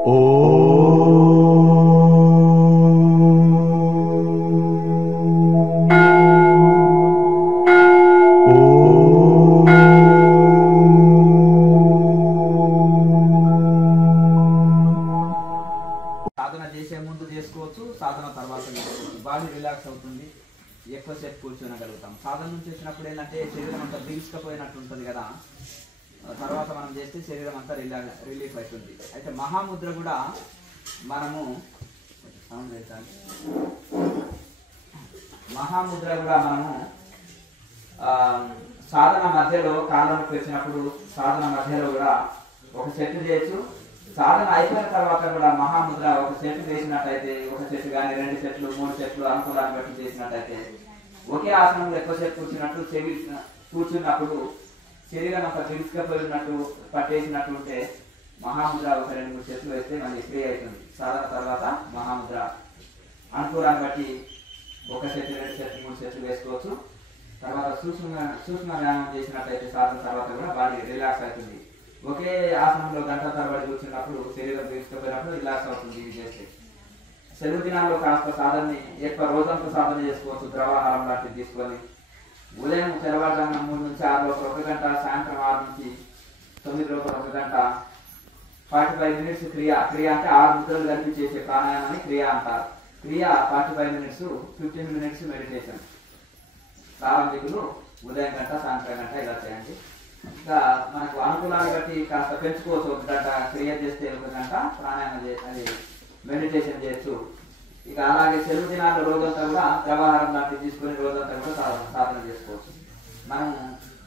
సాధన చేసే ముందు చేసుకోవచ్చు, సాధన తర్వాత చేసుకోవచ్చు. బాడీ రిలాక్స్ అవుతుంది, ఎక్కువసేపు కూర్చోనగలుగుతాం. సాధన నుంచి వచ్చినప్పుడు ఏంటంటే శరీరం అంతా బిగుసుకపోయినట్టు ఉంటుంది కదా, తర్వాత మనం చేస్తే శరీరం అంతా రిలీఫ్ అవుతుంది. అయితే మహాముద్ర కూడా మనము సాధన మధ్యలో కాళ్ళను పెంచినప్పుడు సాధన మధ్యలో కూడా ఒక సెట్ చేయొచ్చు. సాధన అయిపోయిన తర్వాత కూడా మహాముద్ర ఒక సెట్ చేసినట్టయితే, ఒక సెట్ కానీ 2 సెట్లు 3 సెట్లు అనుకూలాన్ని బట్టి చేసినట్టయితే, ఒకే ఆసనంలో ఎక్కువసేపు కూర్చున్నప్పుడు శరీరం అంతా బిగుసుకపోయినట్టు పట్టేసినట్టు ఉంటే మహాముద్ర ఒక 2-3 సెట్లు వేస్తే మనకి ఫ్రీ అవుతుంది. సాధన తర్వాత మహాముద్ర అనుకూలాన్ని బట్టి 1 సెట్ 2 సెట్లు 3 సెట్లు వేసుకోవచ్చు. తర్వాత సూక్ష్మ వ్యాయామం చేసినట్టయితే సాధన తర్వాత కూడా బాడీ రిలాక్స్ అవుతుంది. ఒకే ఆసనంలో గంటల తరబడి కూర్చున్నప్పుడు శరీరం బిగుసుకుపోయినప్పుడు రిలాక్స్ అవుతుంది. ఇది చేస్తే సెలవు దినాల్లో కాస్త సాధనని ఎక్కువ రోజంతా సాధన చేసుకోవచ్చు. ద్రవాహారం లాంటివి తీసుకొని ఉదయం తెల్లవారుజామున 3 నుంచి 6 లోపల 1 గంట, సాయంత్రం 6 నుంచి 9 లోపల 1 గంట, 45 మినిట్స్ క్రియ అంటే 6 ముద్రలు కలిపి చేసే ప్రాణాయామాన్ని క్రియ అంటారు. క్రియ 45 మినిట్స్, 15 మినిట్స్ మెడిటేషన్. ప్రారంభికులు ఉదయం గంట, సాయంత్రం గంట ఇలా చేయండి. ఇంకా మనకు అనుకూలాన్ని బట్టి కాస్త పెంచుకోవచ్చు. 1 గంట క్రియ చేస్తే 1 గంట ప్రాణాయామం అది మెడిటేషన్ చేయొచ్చు. ఇక అలాగే సెలవు దినాల్లో రోజంతా కూడా ద్రవాహారం లాంటివి తీసుకొని రోజంతా కూడా సాధన చేసుకోవచ్చు. మనం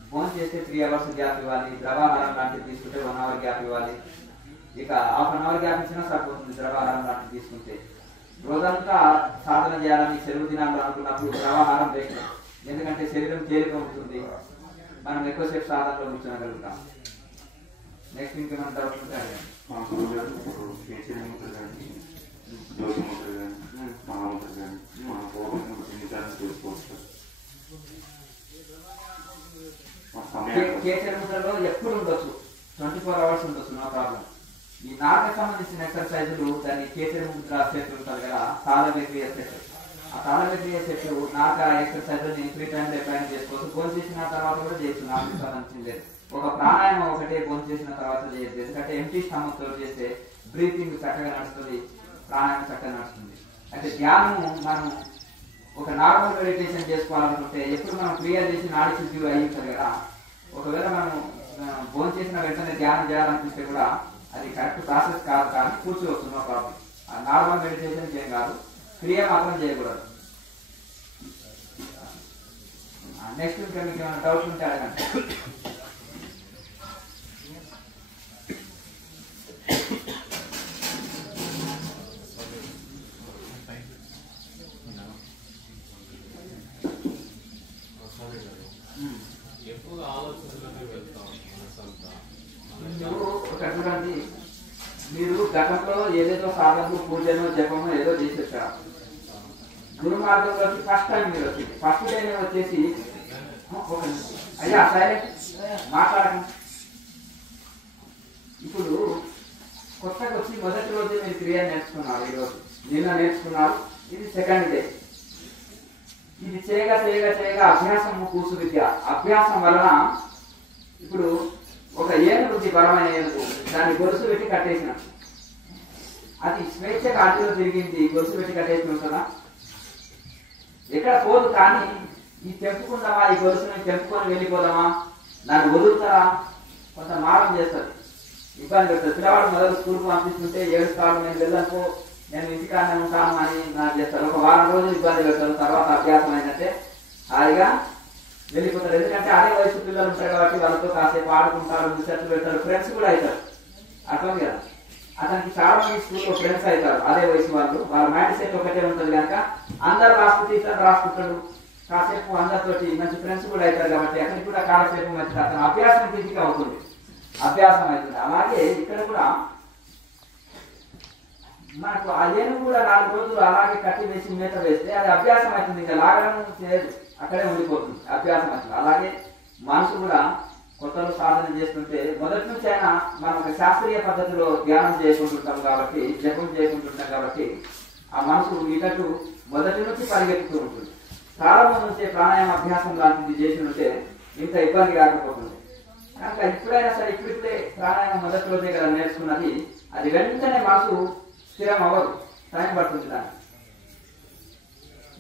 ఫోన్ చేస్తే 3 అవర్స్ గ్యాప్ ఇవ్వాలి. ద్రవాహారం లాంటివి తీసుకుంటే 1 అవర్ గ్యాప్ ఇవ్వాలి. ఇక హాఫ్ అన్ అవర్ గ్యాప్ ఇచ్చినా సరిపోతుంది ద్రవాహారం లాంటివి తీసుకుంటే. రోజంతా సాధన చేయాలని సెలవు దినాల్లో అనుకున్నప్పుడు ద్రవాహారం బ్రేక్, ఎందుకంటే శరీరం తేలిక ఉంటుంది, మనం ఎక్కువసేపు సాధనలో కూర్చోగలుగుతాం. నెక్స్ట్ ఇంకేమైనా డౌట్ ఉంటాయి? కేసరి ముద్రలో ఎప్పుడు ఉండొచ్చు, 24 అవర్స్ ఉండొచ్చు, నో ప్రాబ్లం. ఈ నాలుగు సంబంధించిన ఎక్సర్సైజులు దాన్ని కేసరి ముద్ర సెట్ ఉంటుంది కదా, తాళవేక్రియ సెట్. ఆ తాళవేక్రియ సెట్ నాక ఎక్సర్సైజ్ నేను 3 టైమ్స్ ఎప్పుడైనా చేసుకోవచ్చు. భోజనం చేసిన తర్వాత కూడా చేయొచ్చు, నాకు సంబంధించింది. ఒక ప్రాణాయామం ఒకటే భోజనం చేసిన తర్వాత చేయొచ్చు, ఎందుకంటే ఎంటీ స్టమక్ తో చేస్తే బ్రీతింగ్ చక్కగా నడుస్తుంది, ప్రాణాయామం చక్కగా నడుస్తుంది. అయితే ధ్యానము మనం ఒక నార్మల్ మెడిటేషన్ చేసుకోవాలనుకుంటే ఎప్పుడు మనం క్రియ చేసి నాడి శుద్ధి అయి ఉంటుంది కదా, ఒకవేళ మనం భోజనం చేసిన వెంటనే ధ్యానం చేయాలనిపిస్తే కూడా అది కరెక్ట్ ప్రాసెస్ కాదు, కానీ కూర్చోవచ్చు, నో ప్రాబ్లం. నార్మల్ మెడిటేషన్ ఏం కాదు, క్రియ మాత్రం చేయకూడదు. నెక్స్ట్ ఇంకా మీకు ఏమైనా డౌట్స్ ఉంటే అడగండి. చూడండి, మీరు గతంలో ఏదేదో సాధనలు పూజను జపము ఏదో చేసేసారు. గురు మార్గంలోకి ఫస్ట్ టైం మీరు వచ్చింది. ఫస్ట్ టైం వచ్చేసి అయ్యా సైలెంట్ మాట్లాడకండి. ఇప్పుడు కొత్తగా వచ్చి మొదటి రోజు మీరు క్రియ నేర్చుకున్నారు, ఈరోజు నిన్న నేర్చుకున్నారు, ఇది సెకండ్ డే. ఇది చేయగా చేయగా చేయగా అభ్యాసం కూసు విద్య. అభ్యాసం వలన ఇప్పుడు ఒక ఏనుగు బలమైన ఏనుగు, దాన్ని గొలుసు పెట్టి కట్టేసిన, అది స్వేచ్ఛగా అడ్డులో తిరిగింది, గొలుసు పెట్టి కట్టేసిన ఉంటుందా? ఎక్కడ పోదు. కానీ ఈ తెంపుకుంటామా, ఈ గొలుసుని తెంపుకొని వెళ్ళిపోదామా, దాన్ని వదులుతారా, కొంత మారం చేస్తుంది, ఇబ్బంది పెడుతుంది. పిల్లవాడు మొదలు స్కూల్కి పంపిస్తుంటే 7 సార్లు నేను వెళ్ళనుకో, నేను ఇంటికాడనే ఉంటాను అని నాకు చేస్తారు. ఒక వారం రోజులు ఇబ్బంది పెడతారు, తర్వాత అభ్యాసం అయినట్టే హాయిగా వెళ్ళిపోతారు. ఎందుకంటే అదే వయసు పిల్లలు ఉంటారు కాబట్టి వాళ్ళతో కాసేపు ఆడుకుంటారు, ముచ్చట్లు పెడతారు, ఫ్రెండ్స్ కూడా అవుతారు. అట్లా కదా, అతనికి చాలా మంది స్కూల్లో ఫ్రెండ్స్ అవుతారు అదే వయసు వాళ్ళు. వాళ్ళ మైండ్ సెట్ ఒకటే ఉంటుంది కనుక అందరు రాసుకుంటే ఇతను రాసుకుంటాడు, కాసేపు అందరితోటి మంచి ఫ్రెండ్స్ కూడా అవుతారు కాబట్టి అక్కడికి కూడా కాసేపు మంచి అతను అభ్యాసం ఫిజిక్ అవుతుంది, అభ్యాసం అవుతుంది. అలాగే ఇక్కడ కూడా మనకు ఆ ఏనుగు కూడా 4 రోజులు అలాగే కట్టి వేసి మేత వేస్తే అది అభ్యాసం అవుతుంది, ఇంకా లాగడం చేయదు, అక్కడే ఉండిపోతుంది, అభ్యాసం అవుతుంది. అలాగే మనసు కూడా కొత్తలో సాధన చేస్తుంటే మొదటి నుంచి అయినా మనం ఒక శాస్త్రీయ పద్ధతిలో ధ్యానం చేయకుంటుంటాం కాబట్టి, జపం చేయకుంటుంటాం కాబట్టి ఆ మనసు ఇటట్టు మొదటి నుంచి పరిగెత్తుతూ ఉంటుంది. ప్రారంభం నుంచే ప్రాణాయామ అభ్యాసం లాంటిది చేసి ఉంటే ఇంత ఇబ్బంది రాకపోతుంది. కనుక ఇప్పుడైనా సరే ఇప్పుడిప్పుడే ప్రాణాయామం మొదటి రోజే కదా నేర్చుకున్నది, అది వెంటనే మనసు స్థిరం అవ్వదు, టైం పడుతుంది. దాన్ని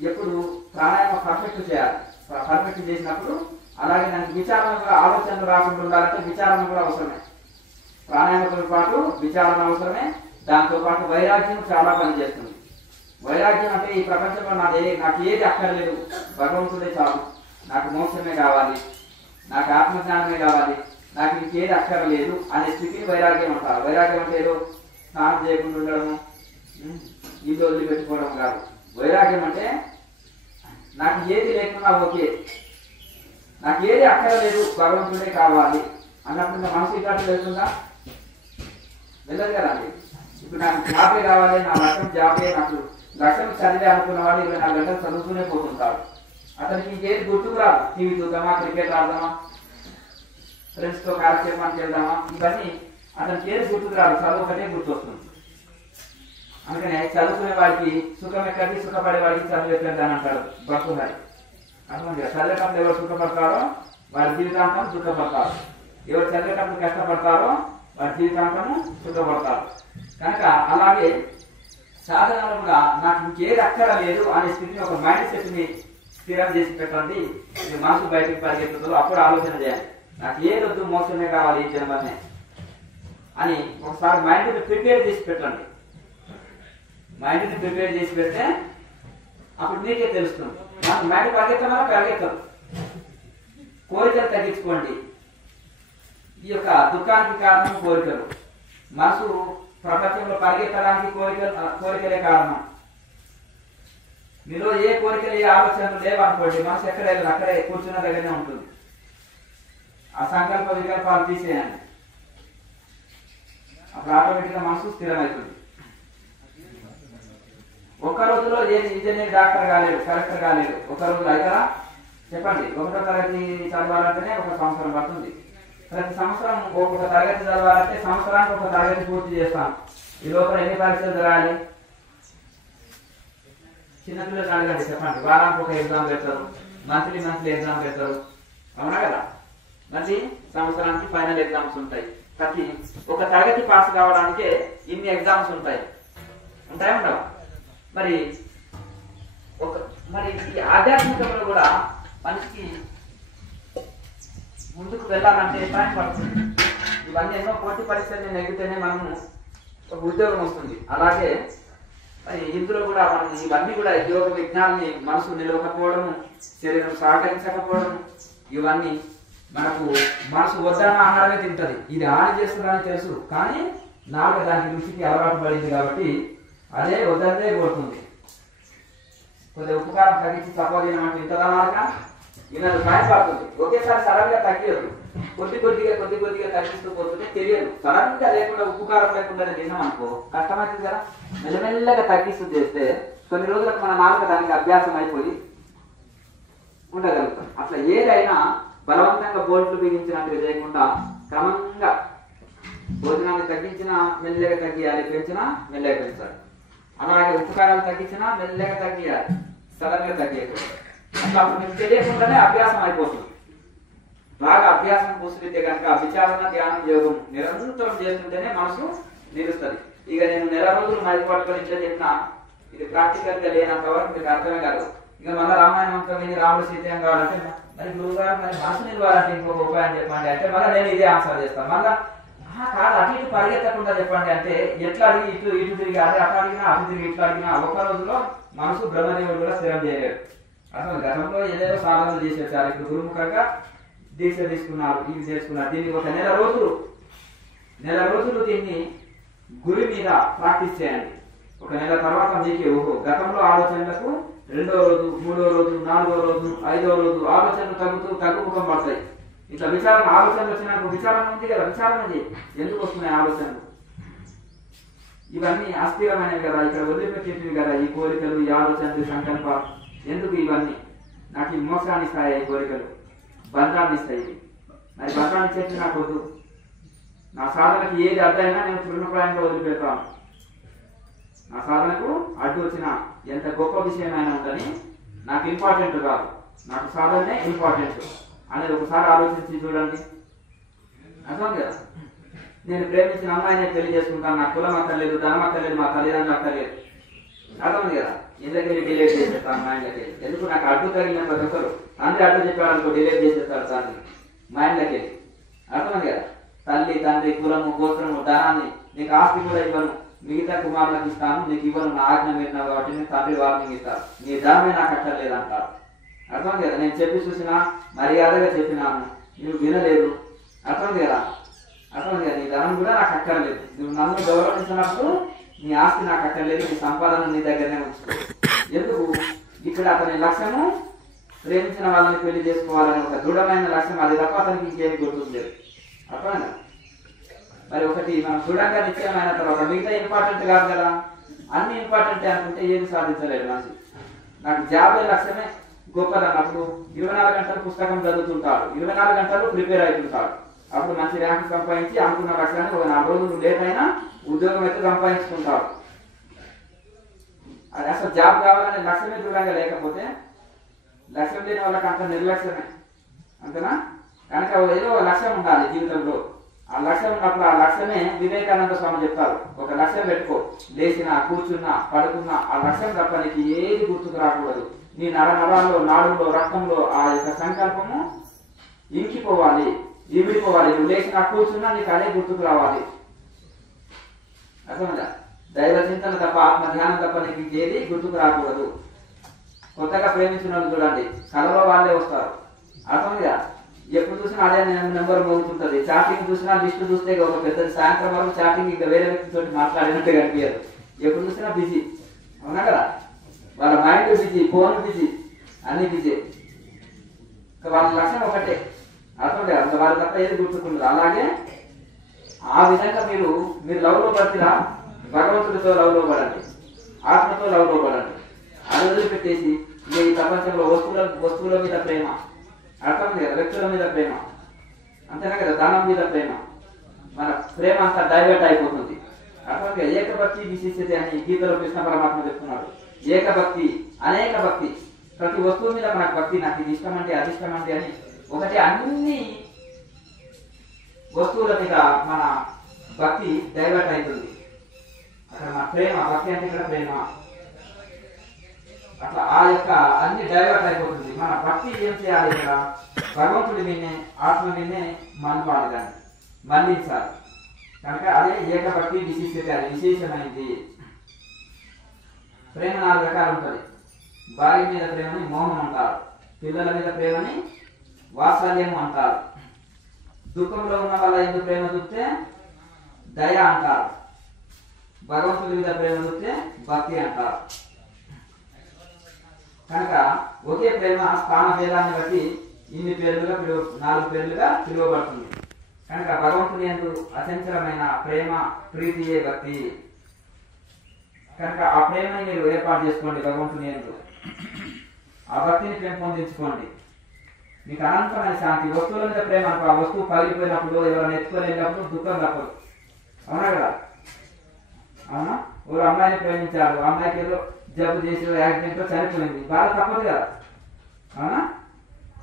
ఎప్పుడు ప్రాణాయామం పర్ఫెక్ట్ చేయాలి. పర్ఫెక్ట్ చేసినప్పుడు అలాగే దానికి విచారణ కూడా, ఆలోచనలు రాకుండా ఉండాలంటే విచారణ కూడా అవసరమే. ప్రాణాయామంతో పాటు విచారణ అవసరమే. దాంతో పాటు వైరాగ్యం చాలా పనిచేస్తుంది. వైరాగ్యం అంటే ఈ ప్రపంచంలో నాకు ఏది అక్కర్లేదు, భగవంతుడే చాలు, నాకు మోక్షమే కావాలి, నాకు ఆత్మజ్ఞానమే కావాలి, నాకు ఇంకేది అక్కర్లేదు అనే స్థితిని వైరాగ్యం అంటారు. వైరాగ్యం అంటే ఏదో స్నానం చేయకుండా ఉండడము, ఇల్లు వదిలి పెట్టుకోవడం కాదు. వైరాగ్యం అంటే నాకు ఏది లేకున్నా ఓకే, నాకు ఏది అక్కర్లేదు, భగవంతుడే కావాలి అన్నప్పుడు మనసు ఇట్లాంటి వెళ్తుందా? వెళ్ళదు కదండి. ఇప్పుడు నాకు జాబే కావాలి, నా లక్ష్యం జాబే, నాకు లక్ష్యం చదివే అనుకున్న వాడు 24 గంటలు చదువుతూనే పోతుంటాడు. అతనికి ఇంకేది గుర్తుకు రాదు. టీవీ చూద్దామా, క్రికెట్ ఆడదామా, ఫ్రెండ్స్ తో కాలక్షేపానికి వెళ్దామా, ఇవన్నీ అతనికి ఏది గుర్తుకు రాదు. చదువు ఒకటే గుర్తొస్తుంది. అందుకనే చదువుకునే వాడికి సుఖం ఎక్కడికి, సుఖపడే వాడికి చదువు ఎక్కడికి అని అంటాడు భక్తుహారి. అర్థమైంది. చదివేటప్పుడు ఎవరు సుఖపడతారో వారి జీవితాంతం సుఖపడతారు, ఎవరు చదివేటప్పుడు కష్టపడతారో వారి జీవితాంతము సుఖపడతారు. కనుక అలాగే సాధనలో కూడా నాకు ఇంకేది అక్కర లేదు అనే స్థితిని, ఒక మైండ్ సెట్ ని స్థిరం చేసి పెట్టండి. మనసు బయటకు పరిగెత్తుతుందో అప్పుడు ఆలోచన చేయాలి, నాకు ఏది వద్దు, మోసమే కావాలి ఈ జన్మనే అని ఒకసారి మైండ్ ని ప్రిపేర్ చేసి పెట్టండి. మైండ్ ని ప్రిపేర్ చేసి పెడితే అప్పుడు మీకే తెలుస్తుంది. నాకు మైండ్ పరిగెత్తమన్నా పరిగెత్తదు. కోరికలు తగ్గించుకోండి. ఈ యొక్క దుఃఖానికి కారణం కోరికలు. మనసు ప్రపంచంలో పరిగెత్తడానికి కోరికలే కారణం. మీలో ఏ కోరికలు, ఏ ఆలోచనలు లేవనుకోండి, మనసు ఎక్కడ వెళ్ళదు, అక్కడే కూర్చున్న దగ్గరనే ఉంటుంది. ఆ సంకల్ప వికల్పాలు తీసేయండి, అప్పుడు ఆటోమేటిక్ గా మనసు స్థిరమవుతుంది. ఒక్క రోజులో ఏది ఇంజనీర్, డాక్టర్ కాలేదు, కలెక్టర్ కాలేదు. ఒక రోజులో అవుతారా చెప్పండి? 1వ తరగతి చదవాలంటేనే 1 సంవత్సరం పడుతుంది. ప్రతి సంవత్సరం ఒక్కొక్క తరగతి చదవాలంటే సంవత్సరానికి 1 తరగతి పూర్తి చేస్తాం. ఈ లోపల ఎన్ని పరీక్షలు జరగాలి? చిన్నపిల్లలు అడగండి, చెప్పండి. వారానికి 1 ఎగ్జామ్ పెడతారు, మంత్లీ ఎగ్జామ్ పెడతారు, అవునా కదా? మళ్ళీ సంవత్సరానికి ఫైనల్ ఎగ్జామ్స్ ఉంటాయి. ప్రతి 1 తరగతి పాస్ కావడానికే ఇన్ని ఎగ్జామ్స్ ఉంటాయి. ఉంటాయా ఉండవా? మరి ఈ ఆధ్యాత్మికంలో కూడా మనిషికి ముందుకు వెళ్ళాలంటే టైం పడుతుంది. ఇవన్నీ ఎన్నో పోటీ పరీక్షలు నెగ్గితేనే మనము ఒక ఉద్యోగం వస్తుంది. అలాగే మరి ఇందులో కూడా మనం ఇవన్నీ కూడా యోగ విజ్ఞానాన్ని మనసు నిలవకపోవడం, శరీరం సహకరించకపోవడం, ఇవన్నీ మనకు మనసు వద్దన్న ఆహారమే తింటది. ఇది హాని చేస్తుందని తెలుసు, కానీ నాలుగు దాని రుచికి అలవాటు పడింది కాబట్టి అదే వద్దంతే కోరుతుంది. కొద్దిగా ఉపకారం తగ్గించి తక్కువ తినమంటే ఇంతదా మాట వినదు, టైం పడుతుంది. ఒకేసారి సడన్ గా తగ్గదు, కొద్ది కొద్దిగా తగ్గిస్తూ పోతుంటే తెలియదు. సడన్ గా లేకుండా ఉపకారం లేకుండా తిన్నాం అనుకో కష్టమవుతుంది కదా. మెల్లమెల్లగా తగ్గిస్తూ చేస్తే కొన్ని రోజులకు మన నాలుక దానికి అభ్యాసం అయిపోయి ఉండగలుగుతాం. అట్లా ఏదైనా బలవంతంగా బోల్ట్లు బిగించినట్టుగా చేయకుండా క్రమంగా భోజనాన్ని తగ్గించినా మెల్లగా తగ్గియాలి, పెంచినా మెల్లగా పెంచాలి. అలాగే ఉపకారాలు తగ్గించినా మెల్లగా తగ్గియాలి, సడన్ గా తగ్గేది. అట్లా అప్పుడు మీకు తెలియకుండానే అభ్యాసం అయిపోతుంది. బాగా అభ్యాసం కూర్చుంటే కనుక విచారణ, ధ్యానం, యోగం నిరంతరం చేస్తుంటేనే మనసు నిలుస్తుంది. ఇక నేను నెల రోజులు మైలు పట్టుకొని ఇంట్లో తిన్నా, ఇది ప్రాక్టికల్ గా లేనంత వరకు మీకు అర్థమే కాదు. ఇక మళ్ళీ రామాయణం అంతా విని రాముడు సీతం కావాలంటే మరి గురువు గారు మరి మనసు నిలవాలంటే ఇంకొక ఉపాయం చెప్పండి అంటే మళ్ళీ నేను ఇదే ఆన్సర్ చేస్తాను. మళ్ళీ కాదు అటు ఇటు పరిగెత్తకుండా చెప్పండి అంటే ఎట్లా అడిగి ఇటు తిరిగి అటు అడిగినా అటు తిరిగి ఇట్లా అడిగినా ఒక్క రోజులో మనసు బ్రహ్మదేవుడు కూడా స్థిరం చేయలేడు. అసలు గతంలో ఏదేదో సాధనలు చేసేసారు. ఇప్పుడు గురుముఖంగా దీక్ష తీసుకున్నారు, ఇది చేసుకున్నారు. దీన్ని ఒక నెల రోజులు దీన్ని గురి మీద ప్రాక్టీస్ చేయండి. ఒక నెల తర్వాత మీకు ఓహో గతంలో ఆలోచనలకు 2వ రోజు, 3వ రోజు, 4వ రోజు, 5వ రోజు ఆలోచనలు తగ్గుముఖం పడతాయి. ఇట్లా విచారణ ఆలోచనలు వచ్చినాక విచారణ ఉంది కదా, విచారణ ఎందుకు వస్తున్నాయి ఆలోచనలు? ఇవన్నీ అస్థిరమైనవి కదా, ఇక్కడ వదిలిపెట్టేటివి కదా. ఈ కోరికలు, ఈ ఆలోచనలు, సంకల్పాలు ఎందుకు? ఇవన్నీ నాకు ఈ మోసాన్ని ఇస్తాయి, ఈ కోరికలు బంధాన్ని ఇస్తాయి. మరి బంగారం ఇచ్చేసి నాకు వద్దు. నా సాధనకి ఏది అడ్డైనా నేను తృణప్రాయంగా వదిలిపెడతాను. నా సాధనకు అడ్డు వచ్చిన ఎంత గొప్ప విషయమైనా ఉందని నాకు ఇంపార్టెంట్ కాదు, నాకు సాధనే ఇంపార్టెంట్ అనేది ఒకసారి ఆలోచించి చూడండి. అర్థం కదా? నేను ప్రేమించిన అమ్మాయినే పెళ్లి చేసుకుంటాను, నాకు కులం అక్కర్లేదు, ధనం అక్కర్లేదు, మా తల్లిదండ్రులు అక్కర్లేదు. అర్థం కదా? ఇందుకెళ్ళి డిలేట్ చేసేస్తాను మైండ్లకి. ఎందుకు నాకు అడ్డు తగిలిన ప్రతి ఒక్కరు తండ్రి అడ్డు చెప్పాడనుకో డిలేట్ చేసేస్తాడు తండ్రి మైండ్లకి. అర్థమైంది కదా? తల్లి తండ్రి కులము గోత్రము ధనాన్ని నీకు ఆస్తి కూడా ఇవ్వను, మిగతా కుమారులకు ఇస్తాను, నీకు ఇవ్వను, నా ఆజ్ఞ మీరినావు కాబట్టి నేను తండ్రి వార్నింగ్ ఇస్తాను, నీ ధనమే నాకు అక్కర్లేదు అంటారు. అర్థం కదా? నేను చెప్పి చూసినా మర్యాదగా చెప్పినాను, నువ్వు వినలేదు. అర్థం కదా? అర్థం కదా? నీ ధనం కూడా నాకు అక్కర్లేదు, నువ్వు నన్ను గౌరవించినప్పుడు నీ ఆస్తి నాకు అక్కర్లేదు, నీ సంపాదన నీ దగ్గరనే ఉంచుకో. ఎందుకు? ఇక్కడ అతని లక్ష్యము ప్రేమించిన వాళ్ళని పెళ్లి చేసుకోవాలని ఒక దృఢమైన లక్ష్యం, అది తప్ప అతనికి ఇంకేమి గుర్తుంది. అర్థమైనా? మరి ఒకటి మనం దృఢంగా నిశ్చయమైన తర్వాత మిగతా ఇంపార్టెంట్ కాదు కదా, అన్ని ఇంపార్టెంట్ అనుకుంటే ఏది సాధించలేదు మనిషి. నాకు జాబే లక్ష్యమే గొప్పదన్నప్పుడు 24 గంటలు పుస్తకం చదువుతుంటాడు, 24 గంటలు ప్రిపేర్ అవుతుంటాడు. అప్పుడు మంచి ర్యాంక్ సంపాదించి అనుకున్న లక్ష్యాన్ని ఒక 4 రోజులు లేట్ అయినా ఉద్యోగం అయితే సంపాదించుకుంటాడు. అది అసలు జాబ్ కావాలనే లక్ష్యమే దృఢంగా లేకపోతే లక్ష్యం లేని వాళ్ళకి అంత నిర్లక్ష్యమే, అంతేనా? కనుక ఏదో ఒక లక్ష్యం ఉండాలి జీవితంలో. ఆ లక్ష్యం ఉన్నప్పుడు ఆ లక్ష్యమే వివేకానంద స్వామి చెప్తారు, ఒక లక్ష్యం పెట్టుకో, లేచినా కూర్చున్నా పడుకున్నా ఆ లక్ష్యం తప్ప నీకు ఏది గుర్తుకు రాకూడదు. నీ నరాల్లో నాడుల్లో రక్తంలో ఆ యొక్క సంకల్పము ఇంకిపోవాలి, ఇమిడిపోవాలి. నువ్వు లేచినా కూర్చున్నా నీకు అదే గుర్తుకు రావాలి. అర్థమైందా? దైవ చింతన తప్ప ఆత్మ ధ్యానం తప్ప నీకు ఇంకేది గుర్తుకు రాకూడదు. కొత్తగా ప్రేమించిన వాళ్ళు చూడండి, కళలో వాళ్ళే వస్తారు. అర్థమైందా? ఎప్పుడు చూసినా అదే నెంబర్ మోగుతుంటది. చాటింగ్ చూసినా లిస్ట్ చూస్తే ఒక పెద్దది, సాయంత్రం వరకు చాటింగ్ ఇంకా వేరే వ్యక్తితో మాట్లాడినట్టు కనిపించదు. ఎప్పుడు చూసినా బిజీ, అవునా కదా? వాళ్ళ మైండ్ బిజీ, ఫోన్ బిజీ, అన్ని బిజీ. వాళ్ళ లక్ష్యం ఒకటే. అర్థం కదా? వాళ్ళ తప్ప ఏది గుర్తుకుంటారు. అలాగే ఆ విధంగా మీరు లవ్లో పడినా భగవంతుడితో లవ్లో పడండి, ఆత్మతో లవ్లో పడండి. అది వదిలిపెట్టేసి ఇక ఈ ప్రపంచంలో వస్తువుల మీద ప్రేమ, అర్థం కదా? వ్యక్తుల మీద ప్రేమ, అంతేనా కదా? ధనం మీద ప్రేమ, మన ప్రేమ అంతా డైవర్ట్ అయిపోతుంది. అర్థం కదా? ఏకభక్తి విశిష్టత అని గీతలో కృష్ణ పరమాత్మ చెప్తున్నాడు. ఏకభక్తి, అనేక భక్తి. ప్రతి వస్తువు మీద మనకు భక్తి, నాకు ఇది ఇష్టం అంటే అది ఇష్టం అంటే అని ఒకటి, అన్ని వస్తువుల మీద మన భక్తి డైవర్ట్ అవుతుంది. అక్కడ మన ప్రేమ, భక్తి అంటే ఇక్కడ ప్రేమ, అట్లా ఆ యొక్క అన్ని డైవర్ట్ అయిపోతుంది. మన భక్తి ఏం చేయాలి? ఇక్కడ భగవంతుడి మీదే ఆత్మ మీదే మనపాలి, దాన్ని మళ్లించాలి. కనుక అదే ఏకభక్తి విశిష్టత, అది విశేషమైంది. ప్రేమ 4 రకాలు ఉంటుంది. భార్య మీద ప్రేమని మోహం అంటారు, పిల్లల మీద ప్రేమని వాత్సల్యం అంటారు, దుఃఖంలో ఉన్న వాళ్ళ ఎందుకు ప్రేమ చూస్తే దయ అంటారు, భగవంతుడి మీద ప్రేమ చూస్తే భక్తి అంటారు. కనుక ఒకే ప్రేమ స్థాన భేదాన్ని బట్టి ఇన్ని పేర్లుగా 4 పేర్లుగా పిలువబడుతుంది. కనుక భగవంతుని యందు అచంచలమైన ప్రేమ ప్రీతియే భక్తి. కనుక ఆ ప్రేమని మీరు ఏర్పాటు చేసుకోండి. భగవంతుని యందు ఆ భక్తిని పెంపొందించుకోండి. మీకు అనంతమైన శాంతి. వస్తువుల మీద ప్రేమ అనుకో, ఆ వస్తువు పగిలిపోయినప్పుడు ఎవరైనా ఎత్తుకొని వెళ్ళినప్పుడు దుఃఖం తప్పదు, అవునా కదా? అవునా? ఒక అమ్మాయిని ప్రేమించారు, అమ్మాయికి ఏదో జబ్బు చేసి యాక్సిడెంట్ లో చనిపోయింది, బాధ తప్పదు కదా, అవునా?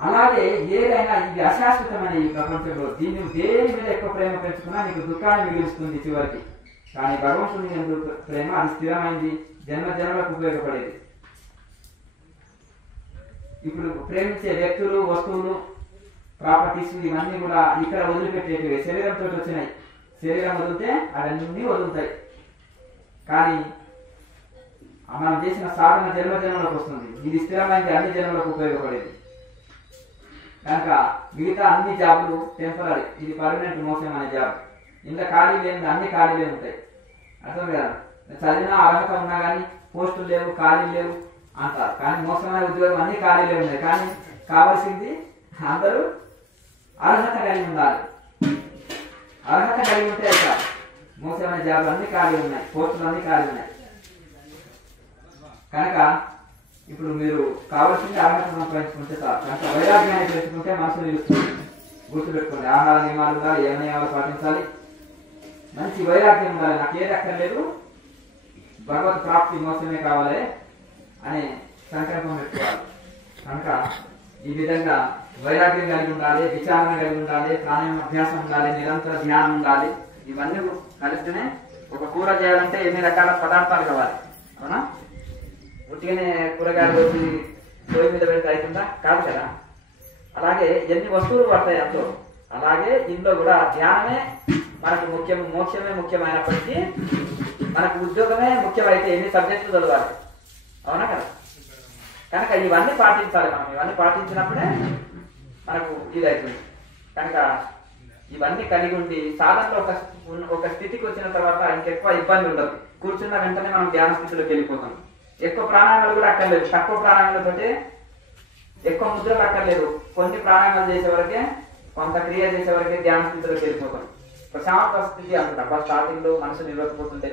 అలాగే ఏదైనా ఇది అశాశ్వతమైన ఈ ప్రపంచంలో దీన్ని దేని మీద ఎక్కువ ప్రేమ పెంచుకున్నా నీకు దుఃఖాన్ని మిగులుస్తుంది చివరికి. కానీ భగవంతుని ఎందుకు ప్రేమ అది స్థిరమైంది, జన్మ జన్మలకు ఉపయోగపడేది. ఇప్పుడు ప్రేమించే వ్యక్తులు, వస్తువులు, ప్రాపర్టీస్ ఇవన్నీ కూడా ఇక్కడ వదిలిపెట్టేటివి, శరీరంతో వచ్చినాయి. శరీరం వదిలితే అవన్నీ వదులుతాయి. కానీ మనం చేసిన సాధన జన్మ జన్మలకు వస్తుంది. ఇది స్థిరమైంది, అన్ని జన్మలకు ఉపయోగపడేది. కనుక మిగతా అన్ని జాబులు టెంపరీ, ఇది పర్మనెంట్ మోసం అనే జాబ్. ఇంత ఖాళీ లేని అన్ని ఖాళీలే ఉంటాయి. అర్థం కదా? చదివినా అర్హత ఉన్నా కానీ పోస్టులు లేవు, ఖాళీ లేవు అంటారు. కానీ మోసమైన ఉద్యోగం అన్ని ఖాళీలే ఉన్నాయి. కానీ కావాల్సింది అందరూ అర్హత కలిగి ఉండాలి. అర్హత కలిగి ఉంటే ఇక మోసమైన జాబులు అన్ని ఖాళీ ఉన్నాయి, పోస్టులు అన్ని ఖాళీ ఉన్నాయి. కనుక ఇప్పుడు మీరు కావాల్సింది అర్హత సంపాదించుకుంటే చాలు. కనుక వైరాగ్యాన్ని పెంచుకుంటే మనసు నిలుస్తుంది. గుర్తుపెట్టుకోండి. ఆహార నియమాలు ఉండాలి, ఏ నియమాలు పాటించాలి, మంచి వైరాగ్యం ఉండాలి. నాకు ఏది అక్కర్లేదు, భగవత్ ప్రాప్తి మోసమే కావాలి అనే సంకల్పం పెట్టుకోవాలి. కనుక ఈ విధంగా వైరాగ్యం కలిగి ఉండాలి, విచారణ కలిగి ఉండాలి, ప్రాణాయామ అభ్యాసం ఉండాలి, నిరంతర ధ్యానం ఉండాలి. ఇవన్నీ కలిస్తేనే ఒక కూర చేయాలంటే ఎన్ని రకాల పదార్థాలు కావాలి. అవునా? ఉట్టిగానే కూరగాయలు వచ్చి పొయ్యి మీద పెడితే అవుతుందా? కాదు కదా. అలాగే ఎన్ని వస్తువులు పడతాయి అందులో, అలాగే ఇంట్లో కూడా ధ్యానమే మనకు ముఖ్యం, మోక్షమే ముఖ్యమైనప్పటికీ మనకు ఉద్యోగమే ముఖ్యమైతే ఎన్ని సబ్జెక్టులు చదవాలి. అవునా కదా? కనుక ఇవన్నీ పాటించాలి. మనం ఇవన్నీ పాటించినప్పుడే మనకు ఇది అవుతుంది. కనుక ఇవన్నీ కలిగి ఉండి సాధనలో ఒక స్థితికి వచ్చిన తర్వాత ఇంకెక్కువ ఇబ్బంది ఉండదు. కూర్చున్న వెంటనే మనం ధ్యాన స్థితిలోకి వెళ్ళిపోతాం. ఎక్కువ ప్రాణాయామాలు కూడా అక్కర్లేదు, తక్కువ ప్రాణాయామాలతోటే ఎక్కువ ముద్రలు అక్కర్లేదు. కొన్ని ప్రాణాయామాలు చేసే వరకే, కొంత క్రియ చేసే వరకే ధ్యాన స్థితిలోకి వెళ్ళిపోతాం. ప్రశాంత స్థితి అనుకుంటా. స్టార్టింగ్ లో మనసు నిలవకపోతుంటే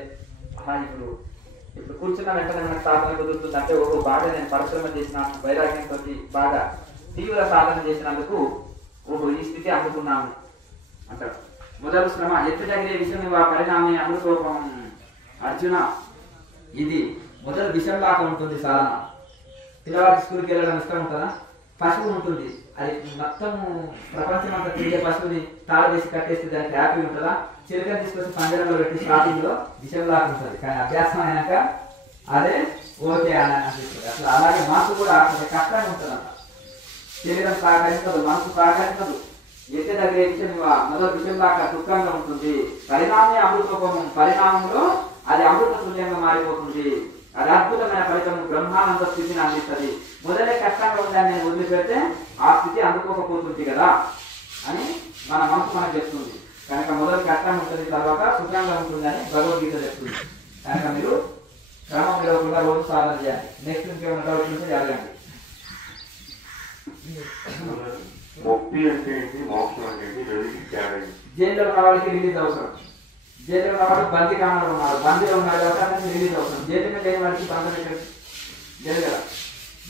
ఇప్పుడు కూర్చున్న వెంటనే మనకు సాధన కుదురుతుంది అంటే ఓహో బాగా నేను పరిశ్రమ చేసిన వైరాగ్యంతో బాగా తీవ్ర సాధన చేసినందుకు ఓహో ఈ స్థితి అందుకున్నాను అంటారు. మొదలు శ్రమ ఎత్తుటగిరే విషయం పరిణామే అమృతోపం. అర్జున, ఇది మొదలు విషంలాగా ఉంటుంది సాధన. పిల్లవాడి స్కూల్కి వెళ్ళడం ఇష్టం ఉంటుందా? పశువు ఉంటుంది, అది మొత్తం ప్రపంచం అంతా తిరిగే పశువుని తాళ వేసి కట్టేస్తే దానికి హ్యాపీ ఉంటుందా? చిలుకని తీసుకొచ్చి పంజరంలో పెట్టి స్టార్టింగ్ లో విషంలాగా ఉంటుంది, కానీ అభ్యాసం అయినాక అదే ఓకే అని అనిపిస్తుంది. అట్లా అలాగే మనసు కూడా కొంచెం కష్టంగా ఉంటుందంట. శరీరం సహకరించదు, మనసు సహకరించదు. ఎత్తే దగ్గర విషయం మొదటి విషయంలాగా దుఃఖంగా ఉంటుంది. పరిణామే అమృతోపమం, పరిణామంలో అది అమృత తుల్యంగా మారిపోతుంది. అది అద్భుతమైన ఫలితం, బ్రహ్మానంద స్థితిని అందిస్తుంది. మొదలే కష్టంగా ఉందని నేను వదిలిపెడితే ఆ స్థితి అందుకోకపోతుంది కదా అని మన మనసు మనకు చెప్తుంది. కనుక మొదలు కష్టంగా ఉంటుంది, తర్వాత సుఖంగా ఉంటుందని భగవద్గీత చెప్తుంది. కనుక మీరు క్రమం ఇవ్వకుండా రోజు సాధన చేయాలి. నెక్స్ట్ ఇంకేమైనా డౌట్ ఉంటే అడగండి. జైల్లో కావాలికి రిలీజ్ అవసరం. జైల్లో కావాలి బందీ కావాలి ఉన్నారు, బందీలో ఉన్నారు కాబట్టి రిలీజ్ అవసరం. జైలు మీద లేని వాడికి బంధం ఎక్కడ? జైలు కదా.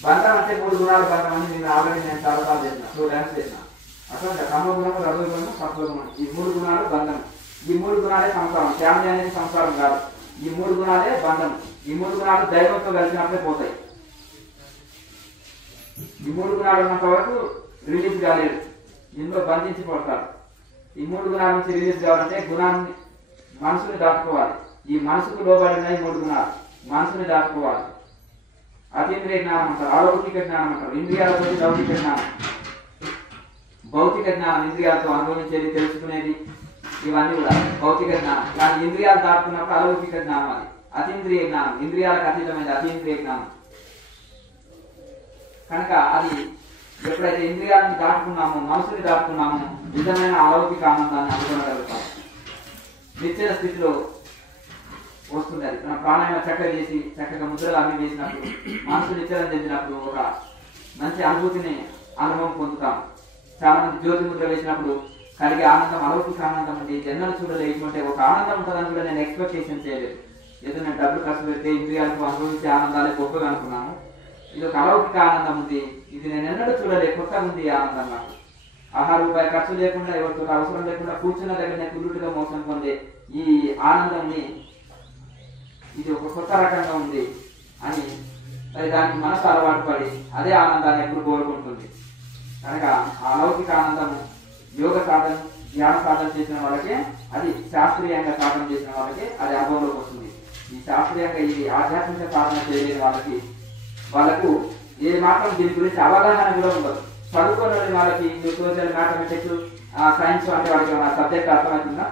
బంధం అంటే 3 గుణాలు బంధం అని నేను ఆల్రెడీ చాలా సార్లు చేసిన, 2 టైమ్స్ చేసిన. అట్లా క్రమగుణము, రజోగుణము, సత్వగుణం, ఈ 3 గుణాలు బంధం. ఈ 3 గుణాలే సంసారం. ఫ్యామిలీ అనేది సంసారం కాదు, ఈ 3 గుణాలే బంధం. ఈ 3 గుణాలు దైవంతో కలిసినప్పుడే పోతాయి. ఈ 3 గుణాలు ఉన్నంత వరకు రిలీజ్ కాలేదు, ఇందులో బంధించి పడతారు. ఈ 3 గుణాల నుంచి రిలీజ్ కావాలంటే గుణాన్ని, మనసుని దాటుకోవాలి. ఈ మనసుకు లోబడినాయి 3 గుణాలు, మనసుని దాటుకోవాలి. అతీంద్రియ జ్ఞానం అంటారు, అలౌకిక జ్ఞానం అంటారు. ఇంద్రియాలతో లౌకిక జ్ఞానం, భౌతిక జ్ఞానం, ఇంద్రియాలతో అనుభవించేది, తెలుసుకునేది, ఇవన్నీ కూడా భౌతిక జ్ఞానం. కానీ ఇంద్రియాలు దాటుకున్నప్పుడు అలౌకిక జ్ఞానం, అది అతీంద్రియ జ్ఞానం, ఇంద్రియాలకు అతీతమైనది అతీంద్రియ జ్ఞానం. కనుక అది ఎప్పుడైతే ఇంద్రియాలను దాటుకున్నామో, మనసుని దాటుకున్నామో, నిజమైన అలౌకిక ఆనందాన్ని అనుకోగలుగుతాం. నిశ్చల స్థితిలో వస్తుంది. అది మన ప్రాణాయామ చక్కగా చేసి చక్కగా ముద్రలు అన్ని వేసినప్పుడు, మనసు నిశ్చలం చెందినప్పుడు ఒక మంచి అనుభూతిని, అనుభవం పొందుతాం. చాలా మంది జ్యోతి ముద్ర వేసినప్పుడు కలిగే ఆనందం అలౌకిక ఆనందం ఉంది. జన్మలు చూడలేకుంటే ఒక ఆనందం ఉంటుందని కూడా నేను ఎక్స్పెక్టేషన్ చేయలేదు. ఏదో నేను డబ్బులు ఖర్చు పెడితే ఇంద్రియాలకు అనుభవించే ఆనందాలే గొప్పగా అనుకున్నాను. ఇది ఒక అలౌకిక ఆనందం ఉంది, ఇది నేను ఎన్నడూ చూడలేదు, కొత్తగా ఉంది ఈ ఆనందం. నాకు ₹1 ఖర్చు లేకుండా, ఎవరితో అవసరం లేకుండా కూర్చున్న దగ్గరనే కుదురుగా మోసం పొందే ఈ ఆనందాన్ని, ఇది ఒక కొత్త రకంగా ఉంది అని మరి దానికి మనసు అలవాటు పడి అదే ఆనందాన్ని ఎప్పుడు కోరుకుంటుంది. కనుక ఆ అలౌకిక ఆనందం యోగ సాధన, ధ్యాన సాధన చేసిన వాళ్ళకే, అది శాస్త్రీయంగా సాధన చేసిన వాళ్ళకే అది అనుభవంలోకి వస్తుంది. ఈ శాస్త్రీయంగా ఈ ఆధ్యాత్మిక సాధన చేయలేని వాళ్ళకు ఏ మాత్రం దీని గురించి అవగాహన కూడా ఉండదు. చదువుకోలేని వాళ్ళకి సోషల్, మ్యాథమెటిక్స్, సైన్స్ అంటే వాడికి సబ్జెక్ట్ అర్థమవుతుందా?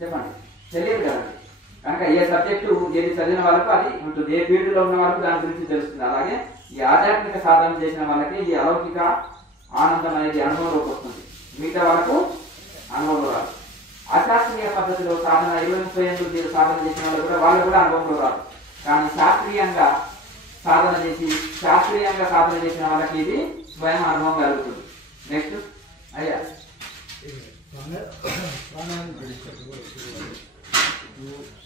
చెప్పండి, తెలియదు కదండి. కనుక ఏ సబ్జెక్టు ఏది చదివిన వాళ్ళకు అది ఉంటుంది, ఏ ఫీల్డ్లో ఉన్న వాళ్ళకు దాని గురించి తెలుస్తుంది. అలాగే ఈ ఆధ్యాత్మిక సాధన చేసిన వాళ్ళకి ఈ అలౌకిక ఆనందం అనేది అనుభవంలోకి వస్తుంది, మిగతా వాళ్ళకు అనుభవంలో రాదు. అశాస్త్రీయ పద్ధతిలో సాధన 20-30 ఏళ్ళు సాధన చేసిన వాళ్ళు కూడా అనుభవంలో రాదు. కానీ శాస్త్రీయంగా సాధన చేసిన వాళ్ళకి ఇది స్వయం అనుభవం కలుగుతుంది. నెక్స్ట్ అయ్యా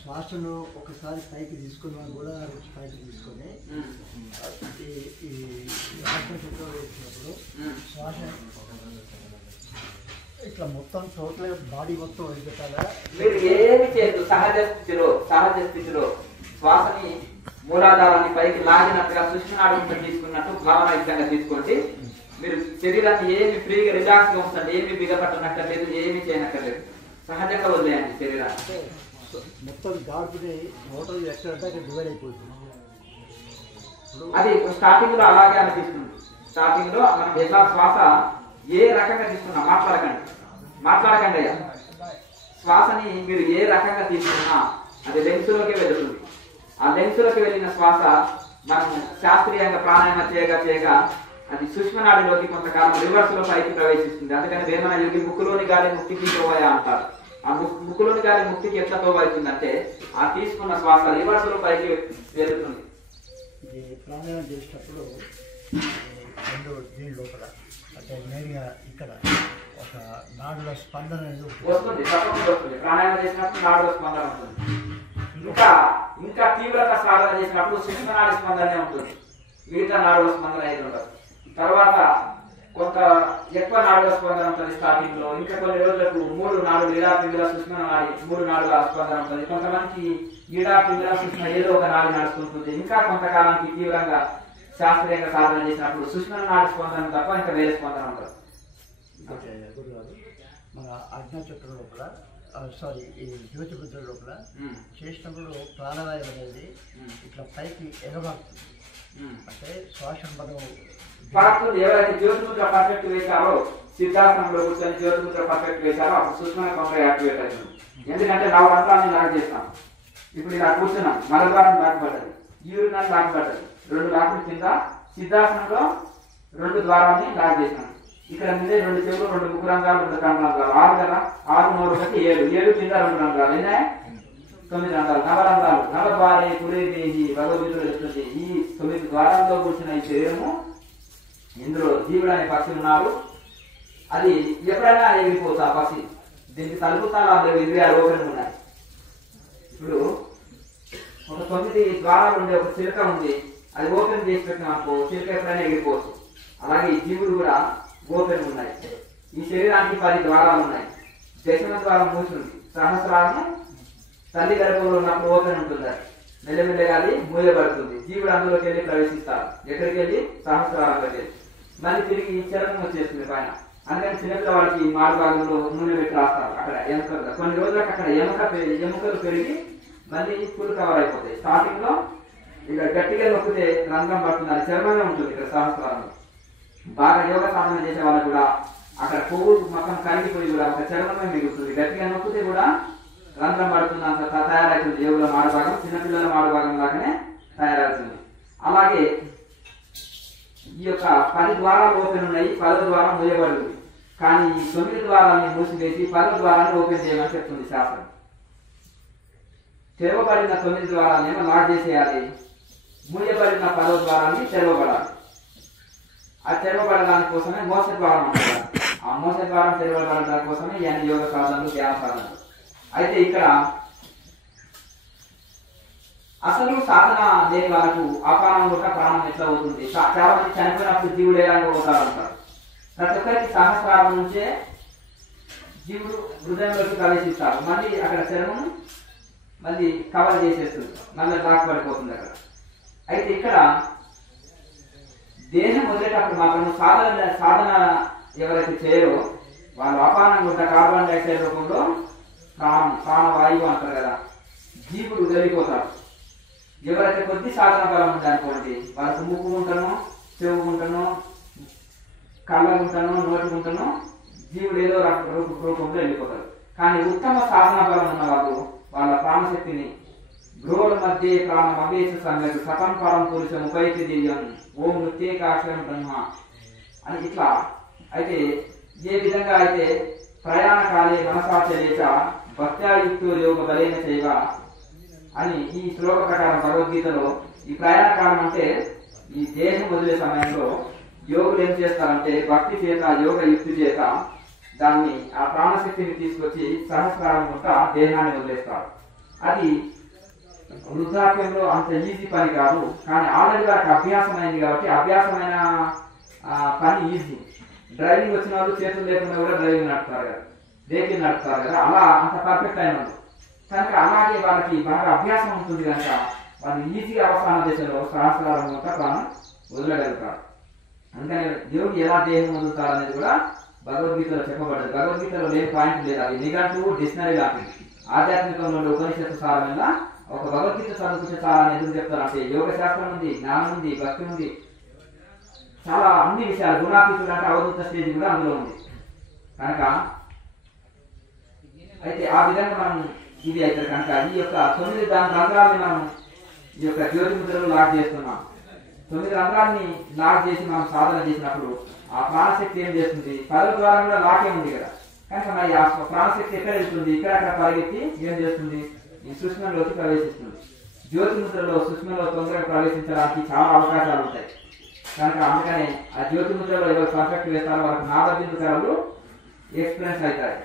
శ్వాసను ఒకసారి పైకి తీసుకున్నా కూడా పైకి తీసుకొని ఈ ఆత్మశక్తిలో వేసినప్పుడు శ్వాస ఇట్లా మొత్తం టోటల్ బాడీ మొత్తం వదిలిపెట్టాలా? మీరు ఏమి చేయదు, సహజ స్థితిలో శ్వాసని మూలాధారాన్ని పైకి లాగినట్టుగా సూక్ష్మనాడి తీసుకున్నట్టు భావనాయుక్తంగా తీసుకోండి. మీరు శరీరాన్ని ఏమి ఫ్రీగా రిలాక్స్ గా ఉంచండి, ఏమి బిగపట్టనక్కర్లేదు, ఏమి చేయనక్కర్లేదు, సహజంగా వదిలేయండి శరీరాన్ని. మొత్తం గాడుపుని మోటార్ ఎక్కడంటే అక్కడ డివైడ్ అయిపోతుంది. అది స్టార్టింగ్ లో అలాగే అనిపిస్తుంది. స్టార్టింగ్ లో మనం ఎట్లా శ్వాస ఏ రకంగా తీసుకున్నా మాట్లాడకండి అయ్యా. శ్వాసని మీరు ఏ రకంగా తీసుకున్నా అది లెన్స్ లోకి వెళ్తుంది. ఆ లెన్స్ లోకి వెళ్ళిన శ్వాస మనం శాస్త్రీయంగా ప్రాణాయామ చేయగా అది సూక్ష్మనాడిలోకి కొంతకాలం రివర్స్ లో పైకి ప్రవేశిస్తుంది. అందుకని వేమన యోగి ముక్కులోని గాలి ముక్తికి తోవయ అంటారు. ఆ ముక్కులోని గాలి ముక్తికి ఎట్లా తోవవుతుందంటే ఆ తీసుకున్న శ్వాస రివర్స్ లో పైకి వెళ్తుంది. ప్రాణాయామం చేసేటప్పుడు దీని లోపల అంటే నేరుగా ఇక్కడ ఒక నాడుల స్పందన వస్తుంది, తప్పకుండా వస్తుంది. ప్రాణాయామం చేసినప్పుడు నాడుల స్పందన ఉంటుంది. ఇంకా తీవ్రత సాధన చేసినప్పుడు సూక్ష్మనాడి స్పందనే ఉంటుంది, మిగతా నాడుల స్పందన ఏది ఉండదు. తర్వాత కొంత ఎక్కువ నాడుల స్పందన ఉంటుంది స్టార్టింగ్ లో. ఇంకా కొన్ని రోజులకు 3 నాడులు ఈడా పింగళ సూక్ష్మ నాడి 3 నాడుల స్పందన ఉంటుంది. కొంతమందికి ఈడా పింగళ సూక్ష్మ ఏదో ఒక నాడి నడుస్తుంటుంది. ఇంకా కొంతకాలానికి తీవ్రంగా శాస్త్రీయంగా సాధన చేసినప్పుడు సూక్ష్మ నాడి స్పందన తప్ప ఇంకా వేరే స్పందన ఉంటుంది. మన ఆజ్ఞాచక్రం లోపల ఈ జ్యోతిబుద్ధుల లోపల చేసినప్పుడు ప్రాణవాయువు అనేది ఇట్లా పైకి ఎగబాకుతుంది. అంటే శ్వాస మనం ఎవరైతే జ్యోతిముద్ర పర్ఫెక్ట్ వేశారో, సిద్ధాసనంలో కూర్చొని జ్యోతిముద్ర పర్ఫెక్ట్ వేశారో అప్పుడు సూక్ష్మ కొంత యాక్టివేట్ అవుతుంది. ఎందుకంటే 4 రంధ్రాలని లాక్ చేస్తాం. ఇప్పుడు ఇలా కూర్చున్నాం, మలద్వారం లాగబడ్డది, యూరినల్ లాగబడ్డది, 2 లాకుల కింద సిద్ధాసనంలో 2 ద్వారాన్ని లాక్ చేస్తాం. ఇక్కడ ముందే 2 చెవులు, 2 ముక్కు రంధ్రాలు, 2 కన్ను రంధ్రాలు, 6 కదా, 6 3 1 7 కింద 2 రంధ్రాలు, 9 రంధ్రాలు, నవరంధ్రాలు. నవద్వారే పురేదేహి భగవద్గీతలో చెప్తుంది. ఈ 9 ద్వారాలతో కూర్చున్న ఈ శరీరము, ఇందులో జీవుడు అనే పక్షి ఉన్నారు. అది ఎప్పుడైనా ఎగిరిపోతా పక్షి. దీనికి తలుపు తాళాలు ఇంద్రియాలు ఓపెన్ ఉన్నాయి. ఇప్పుడు ఒక 9 ద్వారాలు ఉండే ఒక చిలుక ఉంది, అది ఓపెన్ చేసి పెట్టినాం అనుకో, చిలుక ఎప్పుడైనా ఎగిరిపోవచ్చు. అలాగే ఈ జీవుడు కూడా ఓపెన్ ఉన్నాయి. ఈ శరీరానికి 10 ద్వారాలు ఉన్నాయి. దశమ ద్వారం మూసింది. సహస్రాలను తల్లి గర్భంలో ఉన్నప్పుడు ఓపెన్ ఉంటుంది. మెల్లమెల్లగా అది మూయబడుతుంది. జీవుడు అందులోకి వెళ్ళి ప్రవేశిస్తారు. ఎక్కడికి వెళ్ళి? సహస్రాలకు వెళ్ళి. మళ్ళీ తిరిగి చర్మం వచ్చేస్తుంది పైన. అందుకని చిన్నపిల్ల వాళ్ళకి మాడు భాగంలో నూనె పెట్టి రాస్తారు. అక్కడ ఎముకలు కొన్ని రోజులకు అక్కడ ఎముకలు పెరిగి మళ్ళీ ఫుల్ కవర్ అయిపోతాయి. స్టార్టింగ్ లో ఇక గట్టిగా నొక్కితే రంధ్రం పడుతుంది, అది చర్మమే ఉంటుంది. ఇక్కడ సహస్రాలలో బాగా యోగ సాధన చేసే వాళ్ళకు కూడా అక్కడ కొవ్వు మొత్తం కరిగిపోయి కూడా ఒక చర్మమే మిగులుతుంది. గట్టిగా నొక్కితే కూడా రంధ్రం పడుతుంది, అంత తయారవుతుంది. యోగుల మాడు భాగం చిన్నపిల్లల మాడు భాగం లాగానే తయారవుతుంది. అలాగే ఈ యొక్క 10 ద్వారాలు ఓపెన్ ఉన్నాయి, 10వ ద్వారం మూయబడింది. కానీ ఈ 9 ద్వారాన్ని మూసివేసి 10వ ద్వారాన్ని ఓపెన్ చేయమని చెప్తుంది శాస్త్రం. తెరవబడిన 9 ద్వారాన్ని లాక్ చేసేయాలి, మూయబడిన 10వ ద్వారాన్ని తెరవబడాలి. ఆ తెరవబడడానికి కోసమే మోస ద్వారం అంటారు. ఆ మోస ద్వారం తెరవబడడానికి కోసమే ఇవన్నీ యోగ సాధనలు, ధ్యాన సాధనలు. అయితే ఇక్కడ అసలు సాధన లేని వాళ్ళకు అపానం కూడా ప్రాణం ఎట్లా అవుతుంది? చాలా మంది చనిపోయినప్పుడు జీవుడు ఎలా అవుతారంటారు. ప్రతి ఒక్కరికి సహస్రారం నుంచే జీవుడు హృదయంలోకి ప్రవేశిస్తారు. మళ్ళీ అక్కడ శరీరం మళ్ళీ కవర్ చేసేస్తుంది, మళ్ళీ లాక్ పడిపోతుంది అక్కడ. అయితే ఇక్కడ దేహం వదిలేటప్పుడు మాత్రం సాధన ఎవరైతే చేయరో వాళ్ళు అపానం కూడా కార్బన్ డైఆక్సైడ్ రూపంలో ప్రాణవాయువు అంటారు కదా, జీవుడు వెళ్ళిపోతారు. ఎవరైతే కొద్ది సాధన బలం ఉందనుకోండి, వాళ్ళకు ముక్కుకుంటానో, చెవుకుంటానో, కళ్ళగుంటానో, నోటుకుంటానో జీవుడు ఏదో రూపంలో వెళ్ళిపోతారు. కానీ ఉత్తమ సాధన బలం ఉన్న వాళ్ళు వాళ్ళ ప్రాణశక్తిని గృహల మధ్య ప్రాణం అవేశ సంగతి సతం పరం పురుషం ఉపైతి దివ్యం ఓం నృత్యేకాక్షరం బ్రహ్మ అని ఇట్లా. అయితే ఏ విధంగా అయితే ప్రయాణకాలే మనసాచర్యత భక్త్యాయుక్తో యోగ బలైన చేయవ అని ఈ శ్లోక ప్రకారం భగవద్గీతలో ఈ ప్రయాణకాలం అంటే ఈ దేశం వదిలే సమయంలో యోగులు ఏం చేస్తారంటే భక్తి చేత, యోగ యుక్తి చేత దాన్ని ఆ ప్రాణశక్తిని తీసుకొచ్చి సహస్రారం గుంట దేహాన్ని వదిలేస్తారు. అది వృద్ధాప్యంలో అంత ఈజీ పని కాదు, కానీ ఆల్రెడీ వారికి అభ్యాసం అయింది కాబట్టి అభ్యాసమైన పని ఈజీ. డ్రైవింగ్ వచ్చిన వాళ్ళు చేతులు లేకుండా కూడా డ్రైవింగ్ నడుపుతారు కదా, వెహికల్ నడుపుతారు కదా, అలా అంత పర్ఫెక్ట్ అయిన వాళ్ళు కనుక అలాగే వాళ్ళకి బాగా అభ్యాసం ఉంటుంది కనుక వాళ్ళు ఈజీగా అవసాన దశలో సహస్రారం గుంట ప్రాణం వదలగలుగుతారు. అందుకని యోగి ఎలా దేహం వదులుతారు అనేది కూడా భగవద్గీతలో చెప్పబడ్డది. భగవద్గీతలో లేని పాయింట్ లేదు, అది నిఘంటు డిక్షనరీ లాంటిది. ఆధ్యాత్మికంలో ఉపనిషత్తు సారమైన ఒక భగవద్గీత చదువుకుంటే చాలా అని ఎందుకు చెప్తారు అంటే యోగ శాస్త్రం ఉంది, జ్ఞానం ఉంది, భక్తి ఉంది, చాలా అన్ని విషయాలు గుణాతీతులు అంటే అవధూత స్టేజ్ కూడా అందులో ఉంది కనుక అయితే ఆ విధంగా మనం ఇది అవుతుంది కనుక ఈ యొక్క 9 రంధ్రాలని మనం ఈ యొక్క జ్యోతి ముద్రలో లాక్ చేస్తున్నాం. 9 రంధ్రాలని లాక్ చేసి మనం సాధన చేసినప్పుడు ఆ ప్రాణశక్తి ఏం చేస్తుంది, 10వ ద్వారం కూడా లాకే ఉంది కదా కనుక మరి ఆ ప్రాణశక్తి ఎక్కడ వెళ్తుంది, ఇక్కడ పరిగెత్తి ఏం చేస్తుంది, ఈ సూక్ష్మంలోకి ప్రవేశిస్తుంది. జ్యోతి ముద్రలో సూక్ష్మంలో తొందరగా ప్రవేశించడానికి చాలా అవకాశాలు ఉంటాయి కనుక అందుకనే ఆ జ్యోతి ముద్రలో ఎవరు పర్ఫెక్ట్ వేస్తారో వాళ్ళకి నాదబిందు కళలు ఎక్స్పీరియన్స్ అవుతాయి.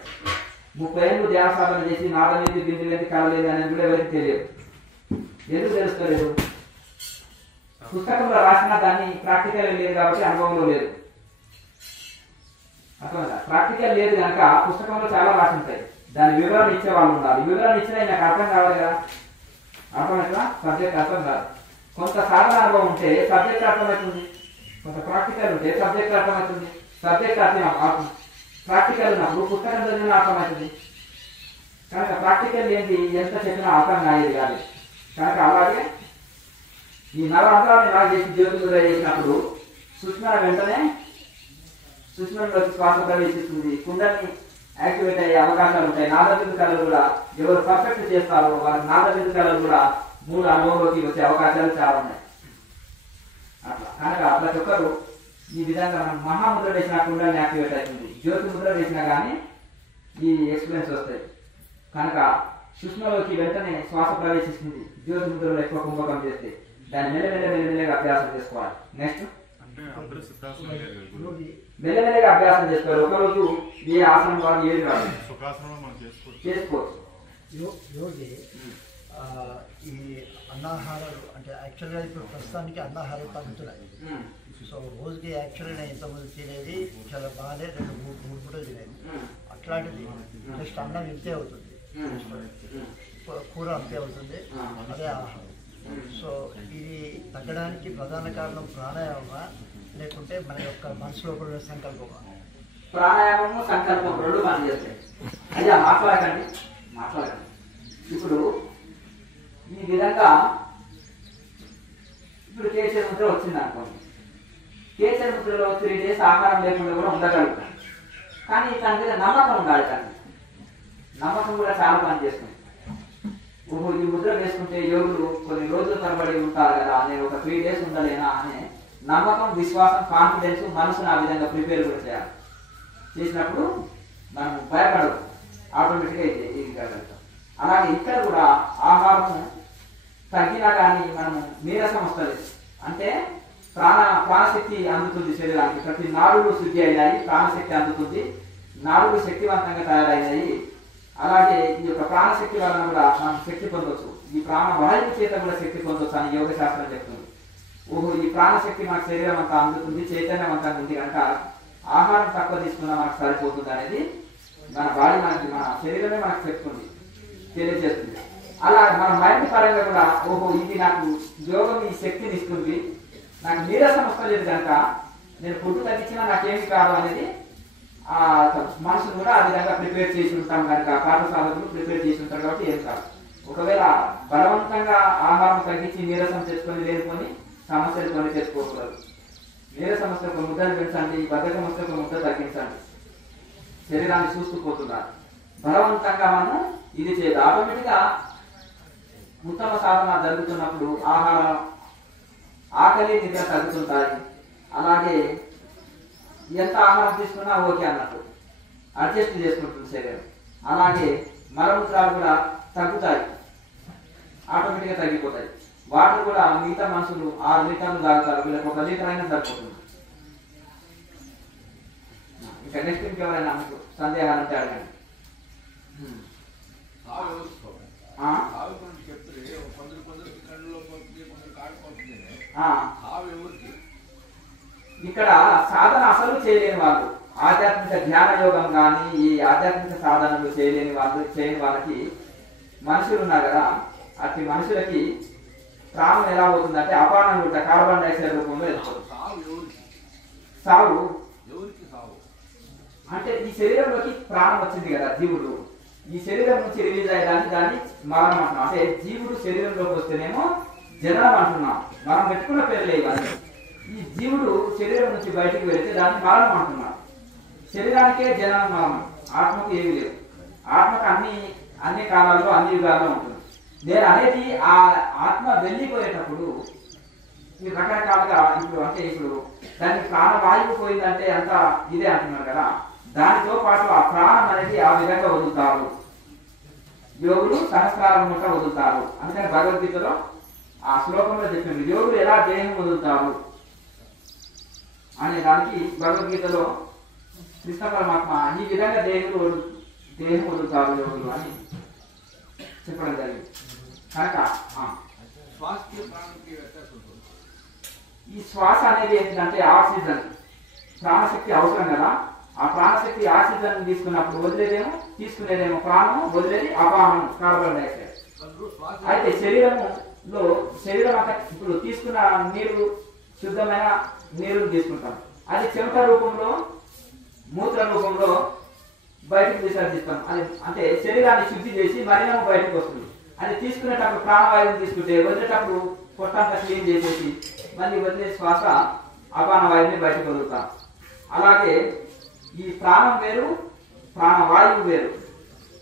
30 ఏళ్ళు ధ్యాన సాధన చేసి నాదబిందు బిందు లేని కళలేదు అనేది కూడా ఎవరికి తెలియదు. ఎందుకు తెలుసుకోలేదు, పుస్తకంలో రాసిన దాన్ని ప్రాక్టికల్ లేదు కాబట్టి అనుభవంలో లేదు. అర్థమైందా? ప్రాక్టికల్ లేదు కనుక పుస్తకంలో చాలా రాసి ఉంటాయి, దాని వివరణ ఇచ్చే వాళ్ళు ఉండాలి. వివరణ ఇచ్చినా నాకు అర్థం కావాలి కదా, అర్థమవుతుందా? సబ్జెక్ట్ అర్థం కాదు. కొంత సాధన అనుభవం ఉంటే సబ్జెక్ట్ అర్థమవుతుంది, కొంత ప్రాక్టికల్ ఉంటే సబ్జెక్ట్ అర్థమవుతుంది. సబ్జెక్ట్ అర్థం ప్రాక్టికల్ ఉన్నప్పుడు పుస్తకం చదివిన అర్థమవుతుంది కనుక ప్రాక్టికల్ ఏంటి ఎంత చెప్పినా అర్థం కాయేది కాదు కనుక అలాగే ఈ 4 రంధ్రాలను ఇలా చేసి జ్యోతి ముద్ర చేసినప్పుడు సుష్మ వెంటనే సుష్మంలోకి శ్వాస ప్రవేశిస్తుంది. కుండల్ని యాక్టివేట్ అయ్యే అవకాశాలు ఉంటాయి. నాదబిందు కళలు కూడా ఎవరు పర్ఫెక్ట్ చేస్తారో వాళ్ళకి నాదబిందు కళలు కూడా 3 అనుభవంలోకి వచ్చే అవకాశాలు చాలా ఉన్నాయి. అట్లా కనుక ప్రతి ఒక్కరు ఈ విధంగా మనం మహాముద్ర వేసిన కుండల్ని యాక్టివేట్ అవుతుంది, జ్యోతి ముద్ర వేసినా కానీ ఈ ఎక్స్పీరియన్స్ వస్తాయి కనుక సూక్ష్మలోకి వెంటనే శ్వాస ప్రవేశిస్తుంది. జ్యోతి ముద్రలో ఎక్కువ కుంభకం చేస్తే దాన్ని మెల్లమెల్లగా అభ్యాసం చేసుకోవాలి. నెక్స్ట్ మెల్లమెల్లగా అభ్యాసం చేసుకోవాలి. ఒకరోజు ఏ ఆసనం కాదు ఏది కాదు చేసుకోవచ్చు. యోగి ఈ అన్నాహారాలు అంటే యాక్చువల్గా ఇప్పుడు ప్రస్తుతానికి అన్నాహారాలు తగ్గుతున్నాయి. సో రోజుకి యాక్చువల్గా నేను ఇంతకుముందు తినేది చాలా బాగానే 2-3 పూటలు తినేది. అట్లాంటిది జస్ట్ అన్నం ఇంతే అవుతుంది, కూర అంతే అవుతుంది, అదే ఆహారం. సో ఇది తగ్గడానికి ప్రధాన కారణం ప్రాణాయామమా లేకుంటే మన యొక్క మనసులో కూడా సంకల్పమా? ప్రాణాయామము సంకల్పం రెండు పని చేస్తాయి. అయ్యా మాట్లాడకండి. ఇప్పుడు ఈ విధంగా ఇప్పుడు కేసరి ముద్ర వచ్చింది అనుకోండి, కేసరి ముద్రలో 3 days ఆహారం లేకుండా కూడా ఉండగలుగుతాం. కానీ దాని మీద నమ్మకం ఉండాలి. కానీ నమ్మకం కూడా చాలా పని చేస్తుంది. ఓహో ఈ ముద్ర వేసుకుంటే యోగులు కొన్ని రోజులు తరబడి ఉంటారు కదా, నేను ఒక 3 days ఉండలేనా అనే నమ్మకం, విశ్వాసం, కాన్ఫిడెన్స్ మనసును ఆ విధంగా ప్రిపేర్ కూడా చేయాలి. చేసినప్పుడు మనం భయపడదు, ఆటోమేటిక్గా ఇది కాగలుగుతాం. అలాగే ఇక్కడ కూడా ఆహారం తగ్గినా కానీ మనము నీరసం వస్తుంది. అంటే ప్రాణశక్తి అందుతుంది శరీరానికి, ప్రతి నాడులు శుద్ధి అయినాయి, ప్రాణశక్తి అందుతుంది, నాడులు శక్తివంతంగా తయారైనాయి. అలాగే ఈ యొక్క ప్రాణశక్తి వలన కూడా మనం శక్తి పొందవచ్చు. ఈ ప్రాణ వాయువు చేత కూడా శక్తి పొందవచ్చు అని యోగ శాస్త్రం చెప్తుంది. ఓహో ఈ ప్రాణశక్తి మనకు శరీరం అంతా అందుతుంది, చైతన్యవంతంగా ఉంది కనుక ఆహారం తక్కువ తీసుకున్నా మనకు సరిపోతుంది అనేది మన బాడీ మన శరీరమే మనకు చెప్తుంది, తెలియజేస్తుంది. అలా మన మైండ్ పరంగా కూడా ఓహో ఇది నాకు యోగం ఈ శక్తిని ఇస్తుంది, నాకు నీరసం వస్తలేదు కనుక నేను ఫుడ్ తగ్గించినా నాకేమి కాదు అనేది ఆ మనసును కూడా ఆ విధంగా ప్రిపేర్ చేసి ఉంటాం కనుక పాఠశాలలు ప్రిపేర్ చేసి ఉంటారు కాబట్టి ఏం కాదు. ఒకవేళ బలవంతంగా ఆహారం తగ్గించి నీరసం తెచ్చుకొని లేనుకొని సమస్యలు కొని తెచ్చుకోకూడదు. నీరసం వస్తే ఒక ముద్దను పెంచండి, బద్ధకం వస్తే ఒక ముద్ద తగ్గించండి, శరీరాన్ని చూస్తూ పోతున్నారు. బలవంతంగా మనం ఇది చేయదు. ఆటోమేటిక్గా ఉత్తమ సాధన జరుగుతున్నప్పుడు ఆహారం ఆకలి నిద్ర తగ్గుతుంటాయి. అలాగే ఎంత ఆహారం తీసుకున్నా ఓకే అన్నట్టు అడ్జస్ట్ చేసుకుంటుంది శరీరం. అలాగే మలమూత్రాలు కూడా తగ్గుతాయి, ఆటోమేటిక్గా తగ్గిపోతాయి. వాటర్ కూడా మిగతా మనుషులు 6 లీటర్లు తాగుతారు, వీళ్ళకి 1 లీటర్ అయినా సరిపోతుంది. ఇంకా నెక్స్ట్ ఇంకెవరైనా మీకు సందేహాలు ఉంటే అడగండి. ఇక్కడ సాధన అసలు చేయలేని వాళ్ళు, ఆధ్యాత్మిక ధ్యాన యోగం కానీ ఈ ఆధ్యాత్మిక సాధనలు చేయలేని వాళ్ళకి మనుషులు ఉన్నారు కదా, అట్టి మనుషులకి ప్రాణం ఎలా పోతుందంటే అపానం గుట్ట కార్బన్ డైఆక్సైడ్ రూపంలో వెళ్తుంది. సావు అంటే ఈ శరీరంలోకి ప్రాణం వచ్చింది కదా, జీవుడు ఈ శరీరం నుంచి రిలీజ్ అయ్యేదాన్ని దాన్ని మరణం అంటున్నాం. అంటే జీవుడు శరీరంలోకి వస్తేనేమో జననం అంటున్నాం, మనం పెట్టుకున్న పేర్లే ఇవన్నీ. ఈ జీవుడు శరీరం నుంచి బయటకు వెళ్తే దాన్ని మరణం అంటున్నాం. శరీరానికే జననం మరణం, ఆత్మకు ఏమి లేదు. ఆత్మకు అన్ని కాలాల్లో అన్ని యుగాల్లో ఉంటుంది. నేను అనేది ఆ ఆత్మ వెళ్ళిపోయేటప్పుడు ఈ రకరకాలుగా ఇప్పుడు దానికి ప్రాణవాయువు పోయిందంటే అంత ఇదే అంటున్నారు కదా, దానితో పాటు ఆ ప్రాణం అనేది ఆ విధంగా వదులుతారు. యోగులు సహస్రారం ముట్ట వదులుతారు. అందుకని భగవద్గీతలో ఆ శ్లోకంలో చెప్పింది యోగులు ఎలా దేహం వదులుతారు అనే దానికి భగవద్గీతలో కృష్ణ పరమాత్మ ఈ విధంగా దేహం వదులుతారు యోగులు అని చెప్పడం జరిగింది. కనుక ఈ శ్వాస అనేది ఏంటంటే ఆక్సిజన్, ప్రాణశక్తి అవసరం కదా. ఆ ప్రాణశక్తి ఆక్సిజన్ తీసుకున్నప్పుడు తీసుకునేదేమో ప్రాణము, వదిలేది అపానం కార్బన్ డైఆక్సైడ్. అయితే శరీరం అంతా ఇప్పుడు తీసుకున్న నీరు శుద్ధమైన నీరుని తీసుకుంటాం, అది చెమట రూపంలో మూత్ర రూపంలో బయటకు విసర్జిస్తాం. అది అంటే శరీరాన్ని శుద్ధి చేసి మలినం బయటకు వస్తుంది. అది తీసుకునేటప్పుడు ప్రాణవాయువుని తీసుకుంటే వదిలేటప్పుడు పొట్టంతా క్లీన్ చేసేసి మళ్ళీ వదిలే శ్వాస అపానవాయువుని బయటకు వదులుతాం. అలాగే ఈ ప్రాణం వేరు, ప్రాణవాయువు వేరు.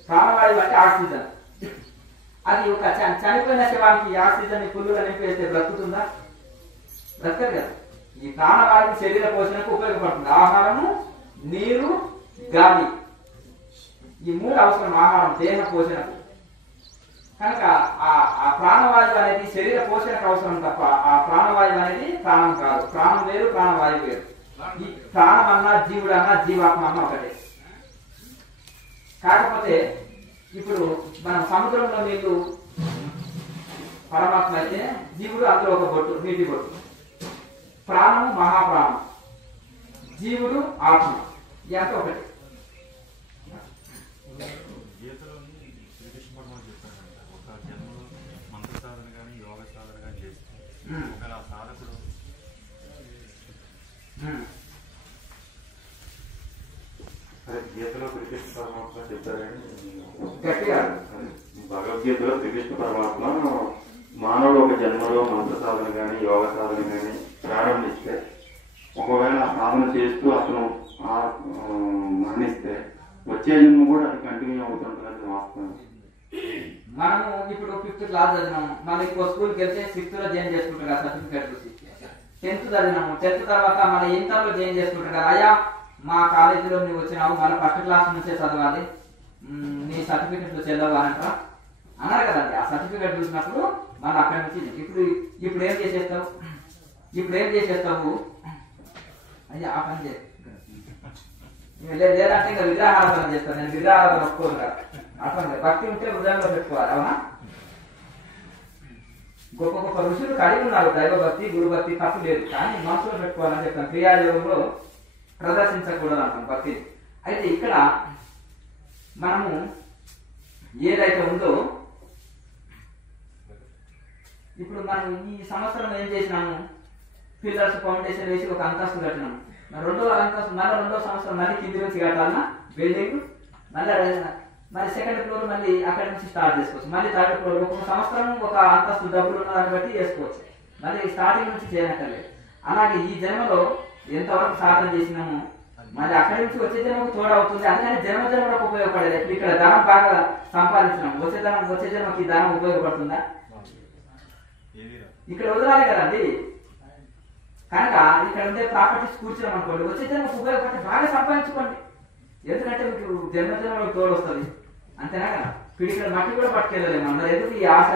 ప్రాణవాయువు అంటే ఆక్సిజన్. అది ఒక చనిపోయిన శవానికి ఆక్సిజన్ ఫుల్లుగా నింపేస్తే బ్రతుకుతుందా? బ్రతకదు కదా. ఈ ప్రాణవాయువు శరీర పోషణకు ఉపయోగపడుతుంది. ఆహారము, నీరు, గాలి, ఈ మూడు అవసరం ఆహారం దేహ పోషణకు. కనుక ఆ ప్రాణవాయువు అనేది శరీర పోషణకు అవసరం తప్ప ఆ ప్రాణవాయువు అనేది ప్రాణం కాదు. ప్రాణం వేరు, ప్రాణవాయువు వేరు. ఈ ప్రాణం అన్నా జీవుడు అన్నా జీవాత్మ అన్నా ఒకటే. కాకపోతే ఇప్పుడు మన సముద్రంలో నీళ్లు పరమాత్మ అయితే జీవుడు అందులో ఒక బొట్టు, నీటి బొట్టు. ప్రాణము మహాప్రాణం, జీవుడు ఆత్మ, ఎంత ఒకటి. గీతలో శ్రీకృష్ణ పరమాత్మ చెప్పారని, గట్టిగా భగవద్గీతలో శ్రీకృష్ణ పరమాత్మ మానవుడు ఒక జన్మలో మంత్ర సాధన కానీ యోగ సాధన కానీ ప్రారంభిస్తే ఒకవేళ సాధన చేస్తూ అతను మరణిస్తే వచ్చే జన్మ కూడా అది కంటిన్యూ అవుతుంటుంది. వాస్తవం మనము ఇప్పుడు 5th క్లాస్ చదివినాము, మళ్ళీ స్కూల్కి వెళ్తే 6th లో జాయిన్ చేసుకుంటారు కదా సర్టిఫికేట్ చూసి. 10th చదివినాము, 10th తర్వాత మళ్ళీ ఇంటర్లో జాయిన్ చేసుకుంటారు కదా, అయ్యా మా కాలేజీలో నువ్వు వచ్చినావు, మళ్ళీ 1st క్లాస్ నుంచే చదవాలి, నీ సర్టిఫికెట్లు చెల్లవు అంటారా అన్నారు కదండి. ఆ సర్టిఫికేట్ చూసినప్పుడు మళ్ళీ అక్కడి నుంచి ఇప్పుడు ఏం చేసేస్తావు అయ్యా ఆ పని చేస్తాను లేదంటే ఇంకా విగ్రహారాధన చేస్తాను. నేను విగ్రహారాధన ఒప్పుకోను కదా. అట్లా భక్తి ఉంటే హృదయంలో పెట్టుకోవాలి. అవునా? గొప్ప గొప్ప ఋషులు కలిగి ఉన్నారు దైవభక్తి, గురుభక్తి, తప్పు లేదు. కానీ మనసులో పెట్టుకోవాలని చెప్తాను. క్రియాయోగంలో ప్రదర్శించకూడదు అంటాం భక్తి. అయితే ఇక్కడ మనము ఏదైతే ఉందో ఇప్పుడు మనం ఈ సంవత్సరం ఏం చేసినాము, పిల్లర్స్ ఫౌండేషన్ వేసి ఒక అంతస్తు కట్టినాము. రెండో సంవత్సరం మళ్ళీ కింది నుంచి కట్టాలన్నా బిల్డింగ్, మళ్ళీ 2nd ఫ్లోర్ మళ్ళీ అక్కడి నుంచి స్టార్ట్ చేసుకోవచ్చు. మళ్ళీ 3rd ఫ్లోర్ ఒక సంవత్సరం ఒక అంతస్తు డబ్బులు ఉన్న దాన్ని బట్టి వేసుకోవచ్చు. మళ్ళీ స్టార్టింగ్ నుంచి చేయనక్కర్లేదు. అలాగే ఈ జన్మలో ఎంతవరకు సాధన చేసినాము మళ్ళీ అక్కడి నుంచి వచ్చే జన్మకు తోడవుతుంది. అందుకని జన్మకు ఉపయోగపడేది. ఇక్కడ ధనం బాగా సంపాదించినాం, వచ్చే జన్మకి ధనం ఉపయోగపడుతుందా? ఇక్కడ వదలాలి కదండి. కనుక ఇక్కడ ఉండే ప్రాపర్టీస్ కూర్చున్నాం అనుకోండి, వచ్చే జన్మకు ఉపయోగపడి బాగా సంపాదించుకోండి. ఎందుకంటే మీకు జన్మలో తోడు వస్తుంది. అంతేనా కదా? ఇక్కడ మట్టి కూడా పట్టుకెళ్ళలేము. అందరూ ఎందుకు ఈ ఆశ,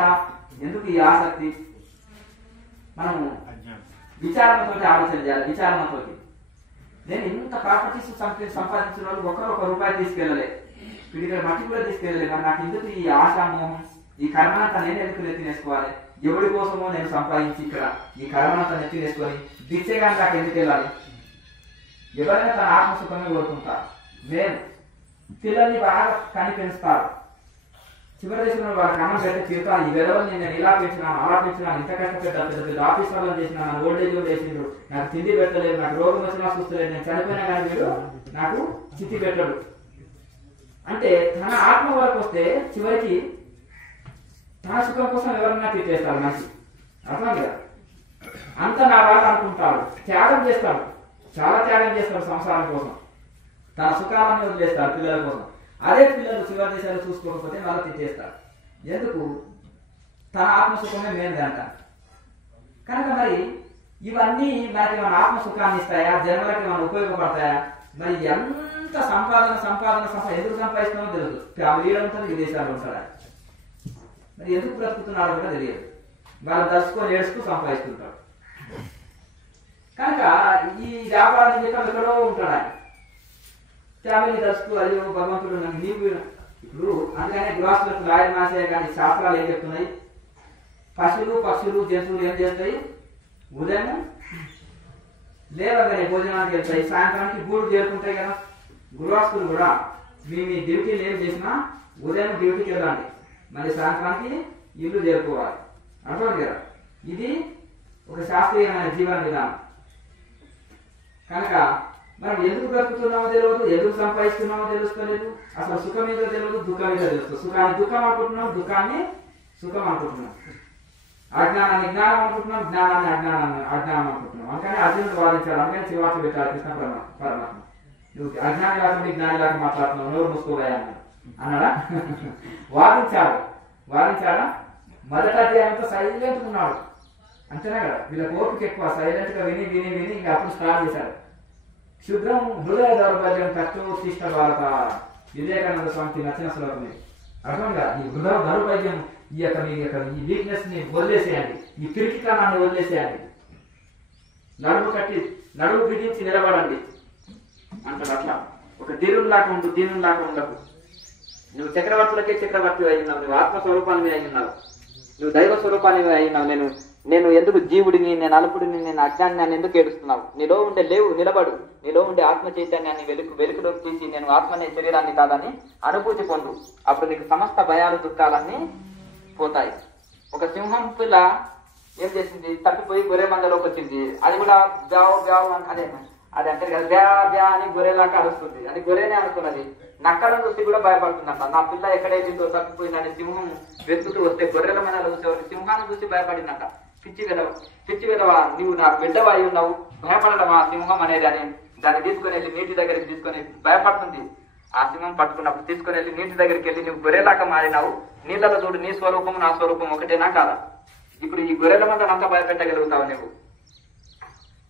ఎందుకు ఈ ఆసక్తి? మనము విచారణతో ఆలోచన చేయాలి. విచారణతో నేను ఇంత ప్రాపర్టీస్ సంపాదించిన వాళ్ళు ఒక్కరు ₹1 తీసుకెళ్ళలే, ఇక్కడ మట్టి కూడా తీసుకెళ్ళలేదు. మరి నాకు ఎందుకు ఈ ఆశామోహం, ఈ కర్మనంతా నేను ఎందుకు నెత్తినేసుకోవాలి? ఎవరి కోసమో నేను సంపాదించి ఇక్కడ ఈ కర్మనంతా నెత్తినేసుకొని దిచ్చేగా నాకు ఎందుకు వెళ్ళాలి? ఎవరైనా తన ఆత్మసుఖమే కోరుకుంటారు. నేను పిల్లల్ని బాగా కని పెంచుతారు. చివరి దేశంలో వాళ్ళకి అన్నం పెట్టి తీరుతాను. ఈ వెదవల్ని నేను ఇలా పెంచినాను, అలా పెంచినాను, ఇంత కష్టపెట్టాను, పెద్ద పెద్ద ఆఫీస్ వాళ్ళని చేసినాను, నాకు ఓల్డేజ్ హోమ్ చేసిండ్రు, నాకు తిండి పెట్టలేదు, నాకు రోగం వచ్చినా చూస్తలేదు, నేను చనిపోయినా కానీ వీడు నాకు చిత్తి పెట్టడు అంటే తన ఆత్మ వరకు వస్తే చివరికి తన సుఖం కోసం ఎవరన్నా తీర్చేస్తారు మనిషి. అర్థం కదా? అంత నా వాళ్ళు అనుకుంటాడు, త్యాగం చేస్తాడు, చాలా త్యాగం చేస్తాడు సంసారం కోసం, తన సుఖాలను వదిలేస్తాడు పిల్లల కోసం. అదే పిల్లలు చివరి దేశాలు చూసుకోకపోతే వాళ్ళు తీర్చేస్తారు. ఎందుకు? తన ఆత్మసుఖమే మేలుగా అంటారు. కనుక మరి ఇవన్నీ మనకి మన ఆత్మసుఖాన్ని ఇస్తాయా, జన్మలకి మనం ఉపయోగపడతాయా? మరి ఎంత సంపాదన ఎందుకు సంపాదిస్తున్నామో తెలియదు. ఫ్యామిలీలో ఉంటారు, విదేశాల్లో ఉంటాడు, మరి ఎందుకు బ్రతుకుతున్నాడో కూడా తెలియదు. వాళ్ళు దర్శకుని ఏడుస్తూ సంపాదిస్తుంటారు. కనుక ఈ వ్యాపారాన్ని చెప్పి ఎక్కడో ఉంటాడు ఆయన. ఫ్యామిలీ దర్శకు అయ్యో భగవంతుడు నాకు నీవు ఇప్పుడు అందుకనే గృహస్థులకు లాయర్ మాసే కానీ శాస్త్రాలు ఏం చెప్తున్నాయి? పశువులు పక్షులు జంతువులు ఏం చేస్తాయి? ఉదయం లేవగానే భోజనానికి వెళ్తాయి, సాయంత్రానికి గూడు చేరుకుంటాయి కదా. గృహస్థులు కూడా మీ డ్యూటీలు ఏం చేసినా ఉదయం డ్యూటీకి వెళ్ళండి, మళ్ళీ సాయంత్రానికి ఇల్లు చేరుకోవాలి. అర్థం కదా? ఇది ఒక శాస్త్రీయమైన జీవన విధానం. కనుక మనం ఎందుకు బ్రతుకుతున్నామో తెలియదు, ఎందుకు సంపాదిస్తున్నామో తెలుస్తలేదు, అసలు సుఖం ఏదో తెలియదు, దుఃఖం ఏదో తెలుస్తుంది. సుఖాన్ని దుఃఖం అనుకుంటున్నాం, దుఃఖాన్ని సుఖం అనుకుంటున్నాం, అజ్ఞానాన్ని జ్ఞానం అనుకుంటున్నాం, జ్ఞానాన్ని అజ్ఞానం అనుకుంటున్నాం. అందుకని అర్జునుడు వాదించాడు, అందుకని శివార్త పెట్టాడు కృష్ణ పరమాత్మ. నువ్వు అజ్ఞాని లాగా జ్ఞాని లాగా మాట్లాడుతున్నావు, నోరు మూసుకోబోయా అన్నాడా? వాదించాడా? మొదటి అధ్యాయంతో సైలెంట్ ఉన్నాడు, అంతేనా కదా? వీళ్ళ ఓపిక ఎక్కువ, సైలెంట్ గా విని విని విని ఇంకా అప్పుడు స్టార్ట్ చేశాడు. శుభ్రం హృదయ దౌర్బల్యం తత్వోత్తిష్ట భారత, వివేకానంద స్వామికి నచ్చిన శ్లోకమే. అర్థం కదా? ఈ హృదయ దౌర్బల్యం, ఈ వీక్నెస్ ని వదిలేసేయండి, ఈ పిరికితనాన్ని వదిలేసేయండి, నడుము బిగించి నిలబడండి అంటారు. అట్లా ఒక దీనుల్లాగా ఉండు, దీనుల్లాగా ఉండకు. నువ్వు చక్రవర్తులకే చక్రవర్తి అయినావు, నువ్వు ఆత్మస్వరూపాన్ని అయినావు, నువ్వు దైవ స్వరూపాన్ని అయినావు. నేను ఎందుకు జీవుడిని, నేను అల్పుడిని, నేను అజ్ఞానాన్ని ఎందుకు ఏడుస్తున్నావు? నీలో ఉండే నిలబడు, నీలో ఉండే ఆత్మ చైతన్యాన్ని వెలుగులోకి తీసి నేను ఆత్మనే శరీరాన్ని కాదని అనుభూతి పొందు. అప్పుడు నీకు సమస్త భయాలు దుఃఖాలన్నీ పోతాయి. ఒక సింహం పిల్ల ఏం చేసింది? తప్పిపోయి గొర్రె మందలోకి వచ్చింది. అది కూడా బ్యావ్ బ్యావ్ అదే అంటారు కదా, బ్యా బ్యా అని గొర్రెలాగా అరుస్తుంది. అది గొర్రెనే అనుకున్నది. నక్కలను చూసి కూడా భయపడుతుందంట. నా పిల్ల ఎక్కడైతుందో తప్పిపోయిందని సింహం వెతుకుతూ వస్తే గొర్రెల మందలో చూసేవారు సింహాన్ని చూసి భయపడిందంట. పిచ్చి వెదవా, నువ్వు నా బిడ్డవా అయి ఉన్నావు, భయపడడమా సింహం అనేది అని దాన్ని తీసుకుని వెళ్ళి నీటి దగ్గరికి తీసుకొని భయపడుతుంది. ఆ సింహం పట్టుకున్నప్పుడు తీసుకుని వెళ్ళి నీటి దగ్గరికి వెళ్ళి నువ్వు గొర్రెలాగా మారినావు, నీళ్ళలో చూడు, నీ స్వరూపం నా స్వరూపం ఒకటేనా కాదా? ఇప్పుడు ఈ గొర్రెల మందను అంతా భయపెట్టగలుగుతావు నువ్వు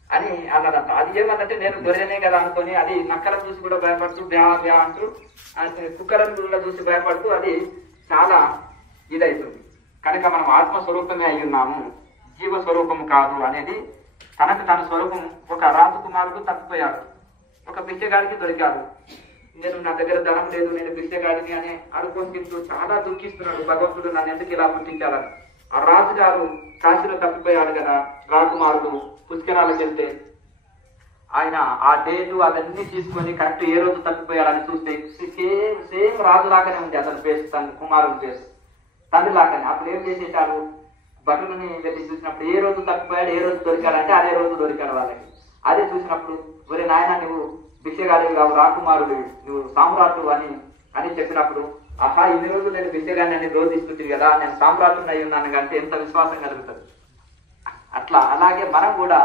అని అన్నదంట. అది ఏమన్నంటే నేను గొర్రెనే కదా అనుకొని అది నక్కలను చూసి కూడా భయపడుతూ బ్యా బ్యా అంటూ, కుక్కలను కూడా చూసి భయపడుతూ అది చాలా ఇదవుతుంది. కనుక మనం ఆత్మస్వరూపమే అయి ఉన్నాము, జీవస్వరూపము కాదు అనేది తనకు తన స్వరూపం. ఒక రాజకుమారుడు తప్పిపోయాడు, ఒక బిచ్చగాడికి దొరికాడు. నేను నా దగ్గర ధనం లేదు, నేను బిచ్చగాడిని అని అనుకొని తింటూ చాలా దుఃఖిస్తున్నాడు. భగవంతుడు నన్ను ఎందుకు ఇలా పుట్టించాలని. ఆ రాజుగారు కాశీలో తప్పిపోయాడు కదా, రాకుమారుడు పుష్కరాలకు వెళ్తే ఆయన ఆ డేటు అవన్నీ తీసుకొని కరెక్ట్ ఏ రోజు తప్పిపోయాడని చూస్తే సేమ్ రాజులాగానే ఉంది అతని ఫేస్, తన కుమారుడి ఫేస్ తండ్రి లాగానే. అప్పుడు ఏం చేసేసాడు? భటులని వెళ్ళి చూసినప్పుడు ఏ రోజు తప్పిపోయాడు, ఏ రోజు దొరికాడంటే అదే రోజు దొరికాడు వాళ్ళకి. అదే చూసినప్పుడు ఒరే నాయన నువ్వు బిచ్చగాడివి కావు, రాకుమారుడు, నువ్వు సామ్రాట్లు అని చెప్పినప్పుడు ఆహా ఇన్ని రోజులు నేను బిచ్చగాడిని అని రోధిస్తుంది కదా, నేను సామ్రాట్టుని అయి ఉన్నాను అంటే ఎంత విశ్వాసం కలుగుతుంది. అట్లా అలాగే మనం కూడా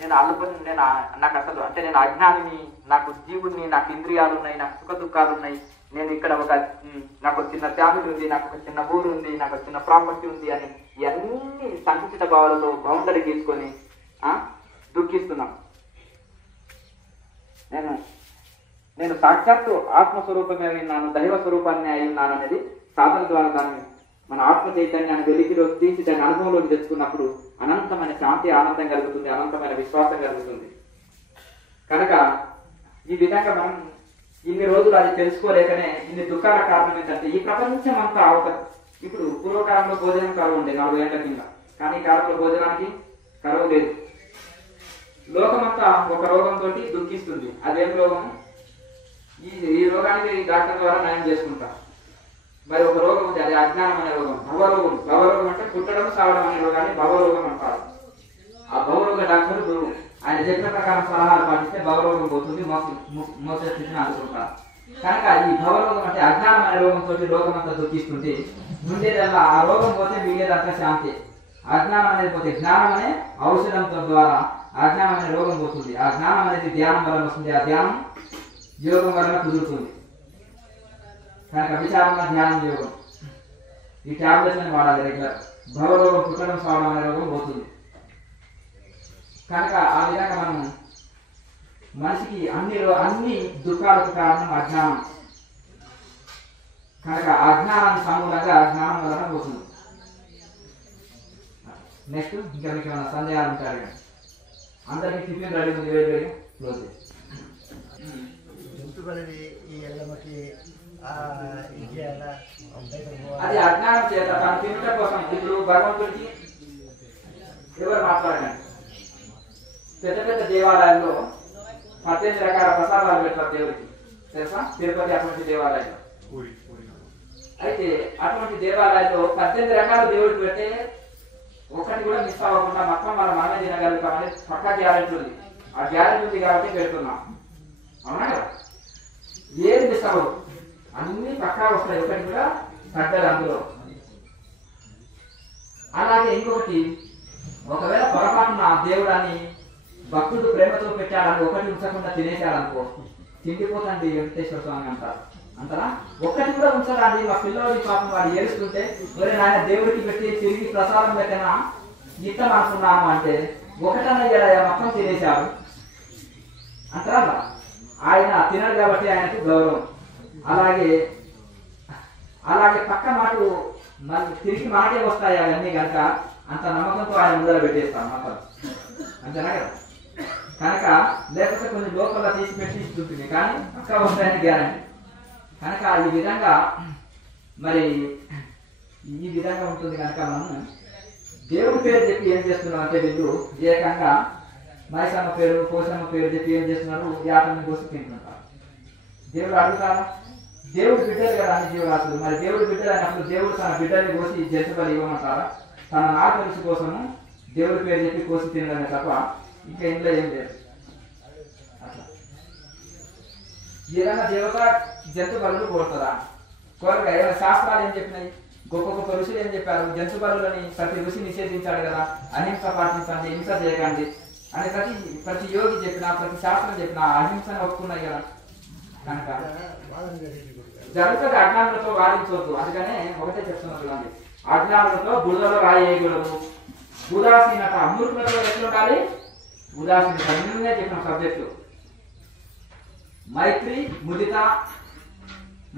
నేను అల్లుకొని నాకు అసలు అంటే నేను అజ్ఞానిని, నాకు జీవుని, నాకు ఇంద్రియాలు ఉన్నాయి, నాకు సుఖ దుఃఖాలు ఉన్నాయి, నేను ఇక్కడ నాకు చిన్న ఫ్యామిలీ ఉంది, నాకు ఒక చిన్న ఊరు ఉంది, నాకు ఒక చిన్న ప్రాపర్టీ ఉంది అని ఇవన్నీ సంకుచిత భావాలతో బౌండరీ తీసుకొని దుఃఖిస్తున్నాం. నేను సాక్షాత్తు ఆత్మస్వరూపమే విన్నాను, దైవ స్వరూపాన్ని అయి ఉన్నాను అనేది సాధన ద్వారా దాన్ని మన ఆత్మ చైతన్యాన్ని వెలికిలోకి తీసి దాన్ని అనుభవంలోకి తెచ్చుకున్నప్పుడు అనంతమైన శాంతి, ఆనందం కలుగుతుంది, అనంతమైన విశ్వాసం కలుగుతుంది. కనుక ఈ విధంగా మనం ఇన్ని రోజులు అది తెలుసుకోలేకనే ఇన్ని దుఃఖాల కారణం ఏంటంటే ఈ ప్రపంచం అంతా ఇప్పుడు పూర్వకాలంలో భోజనం కరువు ఉండే 4 ఏళ్ల కింద, కానీ ఈ కాలంలో భోజనానికి కరువు లేదు. లోకమంతా ఒక రోగంతో దుఃఖిస్తుంది. అదేం రోగం? ఈ రోగానికి డాక్టర్ ద్వారా నయం చేసుకుంటాం. మరి ఒక రోగం ఉంది, అది అజ్ఞానం అనే రోగం, భవరోగం. భవరోగం అంటే పుట్టడం సావడం అనే రోగాన్ని భవరోగం అంటారు. ఆ భవరోగ డాక్టర్ ఆయన చెప్పిన ప్రకారం సలహాలు పాటిస్తే భవరోగం పోతుంది, మోసే స్థితిని అందుకుంటారు. కనుక ఈ భవరోగం అంటే అజ్ఞానం అనే రోగంతో రోగం అంతా దుఃఖిస్తుంది. ఉండేదల్లా ఆ రోగం పోతే మిగిలేదంతా శాంతి. అజ్ఞానం అనేది పోతే జ్ఞానం అనే ఔషధంతో ద్వారా అజ్ఞానం అనే రోగం పోతుంది. ఆ జ్ఞానం అనేది ధ్యానం వలన వస్తుంది, ఆ ధ్యానం యోగం వలన కుదురుతుంది. కనుక విచారణ, ధ్యానం, యోగం ఈ టాబ్లెట్స్ అని వాడాలి రెగ్యులర్. భవరోగం పుట్టడం సావడం అనే రోగం పోతుంది. కనుక ఆ విధంగా మనం మనిషికి అన్ని దుఃఖాలకు కారణం అజ్ఞానం. కనుక అజ్ఞానాన్ని సమూలంగా జ్ఞానం వలన పోతుంది. నెక్స్ట్ ఇంకా మీకు ఏమైనా సందేహాలు ఉంటారు కానీ అందరికీ టిఫిన్ రెడీ ఉంది, వేడి క్లోజ్ జంతువులని ఈ ఎల్లమకి అది అజ్ఞానం చేత తను తినడం కోసం. ఇప్పుడు భగవంతుడికి ఎవరు మాట్లాడండి, పెద్ద పెద్ద దేవాలయాల్లో 18 రకాల ప్రసాదాలు పెడతారు దేవుడికి, తెలుసా? తిరుపతి అటువంటి దేవాలయంలో. అయితే అటువంటి దేవాలయాల్లో 18 రకాల దేవుడికి పెడితే ఒకటి కూడా మిస్ అవ్వకుండా మొత్తం మనమే తినగలుగుతామని పక్కా గ్యారెంటీ ఉంది. ఆ గ్యారెంటీ ఉంది కాబట్టి పెడుతున్నాం, అవునా కదా? ఏది మిస్ అవ్వదు, అన్ని పక్కా వస్తాయి, ఒకటి కూడా తగ్గదు అందులో. అలాగే ఇంకొకటి, ఒకవేళ పొరపాటున ఆ దేవుడాన్ని భక్తుడు ప్రేమతో పెట్టాడని ఒకటి ఉంచకుండా తినేశాడనుకో, తిండిపోతండి వెంకటేశ్వర స్వామి అంటారు. అంటారా? ఒక్కటి కూడా ఉంచదండి. మా పిల్లలు పాపం వాడు ఏడుస్తుంటే మరి నాయన దేవుడికి పెట్టి తిరిగి ప్రసాదం పెట్టినా నిత్యం అనుకున్నాము అంటే ఒకటన్నా మొత్తం తినేశాడు అంటారా? ఆయన తినడు కాబట్టి ఆయనకు గౌరవం. అలాగే పక్క మాటలు మళ్ళీ తిరిగి మాటే వస్తాయి అవన్నీ కనుక అంత నమ్మకంతో ఆయన ముందర పెట్టేస్తాం మొత్తం, అంతేనా కదా? కనుక లేకపోతే కొంచెం లోపల తీసి పెట్టి ఇస్తుంటుంది, కానీ పక్క వస్తాయని గ్యారంటీ. కనుక ఈ విధంగా మరి ఈ విధంగా ఉంటుంది. కనుక మనం దేవుడి పేరు చెప్పి ఏం చేస్తున్నాం అంటే వీళ్ళు ఏకంగా మైసమ్మ పేరు, పోసమ్మ పేరు చెప్పి ఏం చేస్తున్నారు? యాతని కోసి తింటున్నారు. దేవుడు అడుగుతారా? దేవుడు బిడ్డలు కదా అన్ని జీవరాశులు. మరి దేవుడు బిడ్డలు అయినప్పుడు దేవుడు తన బిడ్డల్ని కోసి జంతువులు ఇవ్వమంటారా? తన నాలుగు కోసము దేవుడి పేరు చెప్పి కోసి తినడమే తప్ప ఇంకా ఇంట్లో ఏం లేదు. అట్లా ఏదైనా దేవత జంతు బలులు కోరుతుందా? కోరగా ఏమైనా శాస్త్రాలు ఏం చెప్పినాయి? గొప్ప గొప్ప ఋషులు ఏం చెప్పారు? జంతు బలులని ప్రతి ఋషి నిషేధించాడు కదా, అహింస పాటించండి, హింస చేయకండి అని ప్రతి యోగి చెప్పినా, ప్రతి శాస్త్రం చెప్పినా అహింసను ఒప్పుకున్నాయి కదా. కనుక జరుగుతుంది. అజ్ఞానులతో వాదించవద్దు. అందుకనే ఒకటే చెప్తున్నారు, అజ్ఞానులతో బురదలో రాయేయకూడదు. ఉదాసీనత, అమృతులతో ఎట్లుండాలి? ఉదాసీనత. నిన్నే చెప్పిన సబ్జెక్టు మైత్రి, ముదిత,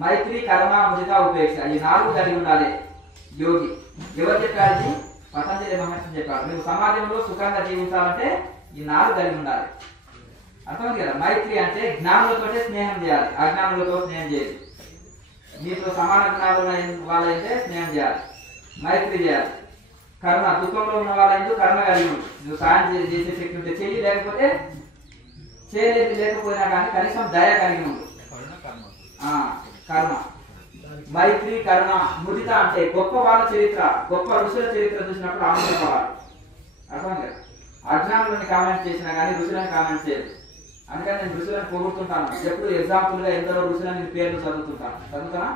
మైత్రి, కరుణ, ముదిత, ఉపేక్ష. ఈ 4 కలిగి ఉండాలి యోగి. ఎవరు చెప్పారు? పతంజలి మహర్షి చెప్పారు. నువ్వు సమాజంలో సుఖంగా జీవించాలంటే ఈ 4 కలిగి ఉండాలి. అర్థమైంది కదా? మైత్రి అంటే జ్ఞానులతోటే స్నేహం చేయాలి, అజ్ఞానులతో స్నేహం చేయాలి. నీతో సమాన జ్ఞానులు వాళ్ళైతే స్నేహం చేయాలి, మైత్రి చేయాలి. కరుణ, దుఃఖంలో ఉన్న వాళ్ళందు కరుణ కలిగి ఉంది. నువ్వు సాయం చేసే శక్తి ఉంటే చెయ్యి, లేకపోతే చేయలేదు. లేకపోయినా కానీ కనీసం దయ కలిగి ఉంది. కరుణ, మైత్రి, కరుణ. ముదిత అంటే గొప్ప వాళ్ళ చరిత్ర, గొప్ప ఋషుల చరిత్ర చూసినప్పుడు ఆనందపడాలి. అర్థం కదా? అజ్ఞానులని కామెంట్ చేసినా కానీ ఋషులని కామెంట్ చేయదు. అందుకని నేను ఋషులను పొగుడుతుంటాను. ఎప్పుడు ఎగ్జాంపుల్ గా ఎందరో ఋషులని పేర్లు చదువుతానా?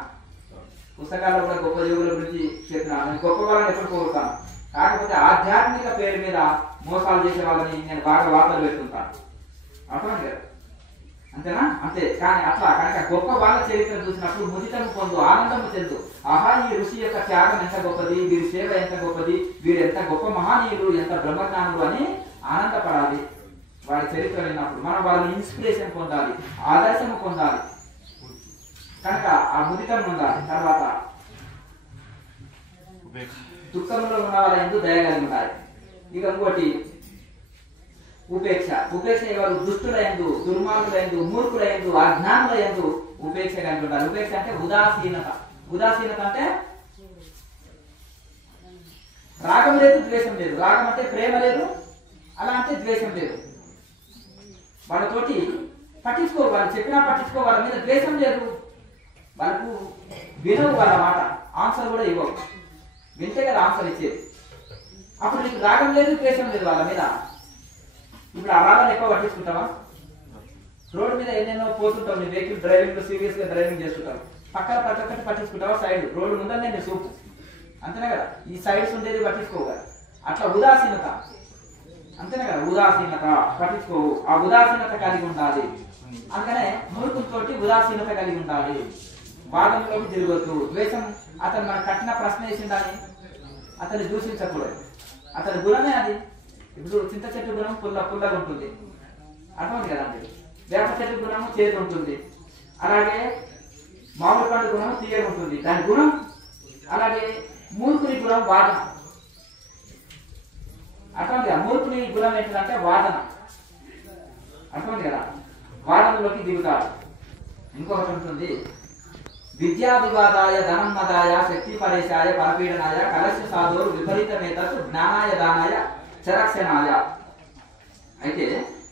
పుస్తకాల్లో కూడా గొప్ప యోగుల గురించి చెప్పినా నేను గొప్ప వాళ్ళని ఎప్పుడు పొగుడుతాను. కాకపోతే ఆధ్యాత్మిక పేరు మీద మోసాలు చేసే వాళ్ళని నేను బాగా వార్తలు పెడుతుంటాను. అర్థమైంది కదా? అంతేనా? అంతే. కానీ అట్లా కనుక గొప్ప వాళ్ళ చరిత్ర చూసినప్పుడు ముదితము పొందు, ఆనందము చెందు. ఆహా, ఈ ఋషి యొక్క త్యాగం ఎంత గొప్పది, వీరి సేవ ఎంత గొప్పది, వీరు ఎంత గొప్ప మహానీయులు, ఎంత బ్రహ్మజ్ఞానులు అని ఆనందపడాలి. వారి చరిత్ర విన్నప్పుడు మనం వాళ్ళని ఇన్స్పిరేషన్ పొందాలి, ఆదర్శము పొందాలి. కనుక ఆ ముదితం ఉండాలి. తర్వాత దుఃఖంలో ఉన్న వాళ్ళ ఎందుకు దయ కలిగి ఉండాలి. ఇక ఇంకోటి ఉపేక్ష. ఉపేక్ష ఎవరు? దుష్టులయందు, దుర్మార్గులయందు, మూర్ఖులయందు, అజ్ఞానులయందు ఉపేక్ష కలిగి ఉండాలి. ఉపేక్ష అంటే ఉదాసీనత. ఉదాసీనత అంటే రాగం లేదు, ద్వేషం లేదు. రాగం అంటే ప్రేమ లేదు, అలా అంటే ద్వేషం లేదు. వాళ్ళతోటి పట్టించుకో, వాళ్ళు చెప్పినా పట్టించుకో, వాళ్ళ మీద ద్వేషం లేదు. వాళ్ళకు వినవు, వాళ్ళ మాట ఆన్సర్ కూడా ఇవ్వవు. వింటే కదా ఆన్సర్ ఇచ్చేది. అప్పుడు నీకు రాగం లేదు, ద్వేషం లేదు వాళ్ళ మీద. ఇప్పుడు ఆ రాగాన్ని ఎక్కువ పట్టించుకుంటావా? రోడ్డు మీద ఎన్నెన్నో పోతుంటావు, నీ వెహికల్ డ్రైవింగ్ లో సీరియస్ గా డ్రైవింగ్ చేస్తుంటావు. పక్కన ప్రతి ఒక్కటి పట్టించుకుంటావా? సైడ్ రోడ్డు ముందరనే నీ సూపు, అంతేనే కదా. ఈ సైడ్స్ ఉండేది పట్టించుకోవు. అట్లా ఉదాసీనత, అంతేనే కదా. ఉదాసీనత పట్టించుకోవు. ఆ ఉదాసీనత కలిగి ఉండాలి. అందుకనే మూర్ఖులతోటి ఉదాసీనత కలిగి ఉండాలి. వాదనలోకి తిరగొద్దు. ద్వేషం, అతను మన కఠిన ప్రశ్న వేసిందని అతన్ని దూషించకూడదు. అతని గుణమే అది. ఇప్పుడు చింత చెట్టు గుణం పుల్లగా ఉంటుంది, అర్థం కదండి. వేప చెట్టు గుణము చేదు ఉంటుంది, అలాగే మామిడి పండు గుణం తీయగా ఉంటుంది, దాని గుణం. అలాగే మూర్ఖుని గుణం వాదన, అర్థం కదా. మూర్ఖుని గుణం ఏంటంటే వాదన, అర్థం కదా. వాదనలోకి దిగుతాడు. ఇంకొకటి ఉంటుంది, విద్యా వివాదాయ ధనమదాయ శక్తి పరేశాయ పరపీడనాయ కలశ సాధోరు విపరీతమేతసు జ్ఞానాయ దానాయ చరక్షణాయ. అయితే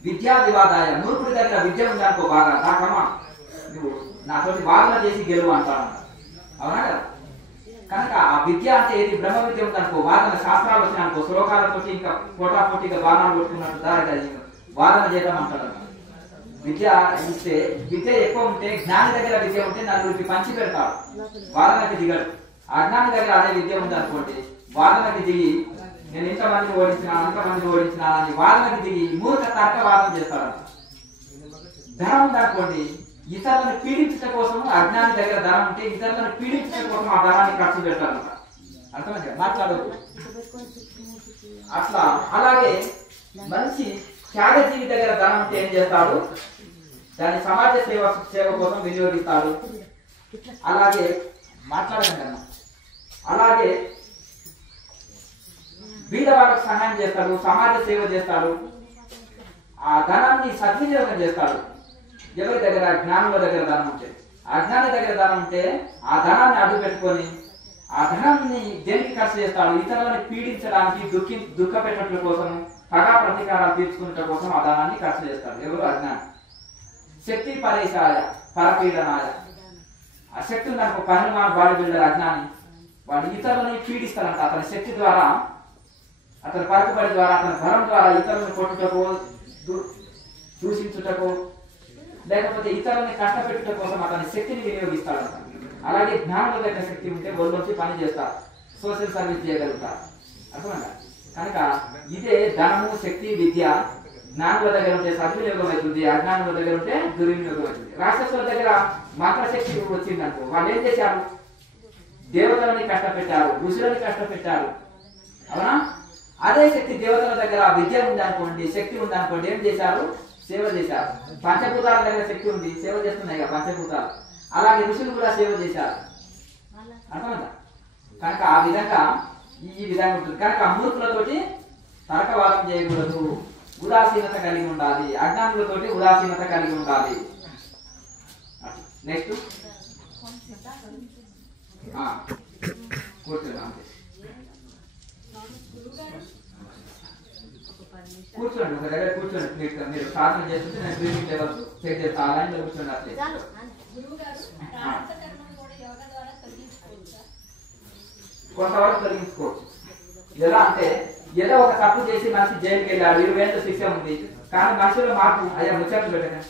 విద్యా వివాదాయ, మూర్ఖుడి దగ్గర విద్య ఉందనుకో, బాగా నాకమ్మా నువ్వు నాతోటి వాదన చేసి గెలువు అంటాను, అవునా కదా. కనుక ఆ విద్య అంటే ఏది? బ్రహ్మ విద్య ఉందనుకో, వాదన శాస్త్రాలు వచ్చినానుకో, శ్లోకాలతోటి ఇంకా పోటాపోటీగా బాణాలు కొట్టుకున్నట్టు దారి వాదన చేయడం అంటాడు. విద్య ఇస్తే, విద్య ఎక్కువ ఉంటే, జ్ఞాని దగ్గర విద్య ఉంటే నలుగురికి పంచి పెడతాడు, వాదనకి దిగడు. అజ్ఞాని దగ్గర అదే విద్య ఉంది అనుకోండి, వాదనకి దిగి నేను ఇంతమందిని ఓడించినా అంతమందిని ఓడించినా అని వాదనకి దిగి మూర్ఖ తర్క వాదన చేస్తాడు. ధనం ఉందనుకోండి, ఇతరులను పీడించడం కోసం అజ్ఞాని దగ్గర ధనం ఉంటే ఇతరులను పీడించడం కోసం ఆ ధనాన్ని ఖర్చు పెడతారు. అర్థమైంది? మాట్లాడదు అట్లా. అలాగే మంచి త్యాగజీవి దగ్గర ధనం ఉంటే ఏం చేస్తాడు? దాన్ని సమాజ సేవ కోసం వినియోగిస్తాడు. అలాగే మాట్లాడకండి అన్న. అలాగే బీద వాళ్ళకు సహాయం చేస్తాడు, సమాజ సేవ చేస్తాడు, ఆ ధనాన్ని సద్వినియోగం చేస్తాడు. ఎవరి దగ్గర? జ్ఞానుల దగ్గర ధనం ఉంటే. అజ్ఞాని దగ్గర ధనం ఉంటే ఆ ధనాన్ని అడ్డు పెట్టుకొని ఆ ధనాన్ని దేనికి ఖర్చు చేస్తాడు? ఇతరులను పీడించడానికి, దుఃఖ పెట్టడం కోసం, పగా ప్రతీకారాలు తీర్చుకునే కోసం ఆ ధనాన్ని ఖర్చు చేస్తాడు. ఎవరు? అజ్ఞాని. శక్తి పరేశాయ పరపీడనాయ, ఆ శక్తి ఉందనుకో, పహల్వాన్ బాడీ బిల్డర్ అజ్ఞాని, వాడు ఇతరులని పీడిస్తాడంట. అతని శక్తి ద్వారా, అతని పరకబడి ద్వారా, అతని బలం ద్వారా ఇతరులను కొట్టుటకు, దూషించుటకు, లేకపోతే ఇతరులని కష్టపెట్టుట కోసం అతని శక్తిని వినియోగిస్తాడంట. అలాగే జ్ఞానుల దగ్గర శక్తి ఉంటే ఒళ్ళొచ్చి పని చేస్తారు, సోషల్ సర్వీస్ చేయగలుగుతారు. అర్థమైందా? కనుక ఇదే ధనము, శక్తి, విద్య. జ్ఞానుల దగ్గర ఉంటే సద్వినియోగం అవుతుంది, అజ్ఞానుల దగ్గర ఉంటే దుర్వినియోగం అవుతుంది. రాక్షసుల దగ్గర మంత్రశక్తి వచ్చిందనుకో, వాళ్ళు ఏం చేశారు? దేవతలని కష్టపెట్టారు, ఋషులని కష్టపెట్టారు, అవునా? అదే శక్తి దేవతల దగ్గర విద్య ఉందనుకోండి, శక్తి ఉందనుకోండి, ఏం చేశారు? సేవ చేశారు. పంచభూతాల దగ్గర శక్తి ఉంది, సేవ చేస్తున్నాయి కదా పంచభూతాలు. అలాగే ఋషులు కూడా సేవ చేశారు. అర్థమైందా? కనుక ఆ విధంగా ఈ విధంగా ఉంటుంది. కనుక మూర్ఖులతోటి తర్కవాదం చేయకూడదు, ఉదాసీనత కలిగి ఉండాలి. అజ్ఞానులతోటి ఉదాసీనత కలిగి ఉండాలి. నెక్స్ట్ కూర్చోండి, అంతే కూర్చోండి, ఒక దగ్గర కూర్చోండి. మీరు సాధన చేస్తుంటే నేను బ్రీతింగ్ లెవెల్ చెక్ చేస్తాను. ఆన్లైన్ లో కూర్చోండి. అట్లే కొంతవరకు తొలగించుకోవచ్చు. ఎలా అంటే, ఏదో ఒక తప్పు చేసి మనిషి జైలుకి వెళ్ళాడు, 20 ఏళ్ళ శిక్ష ఉంది, కానీ మనుషులు మార్పు అయ్యా ముచ్చట్లు పెట్టండి.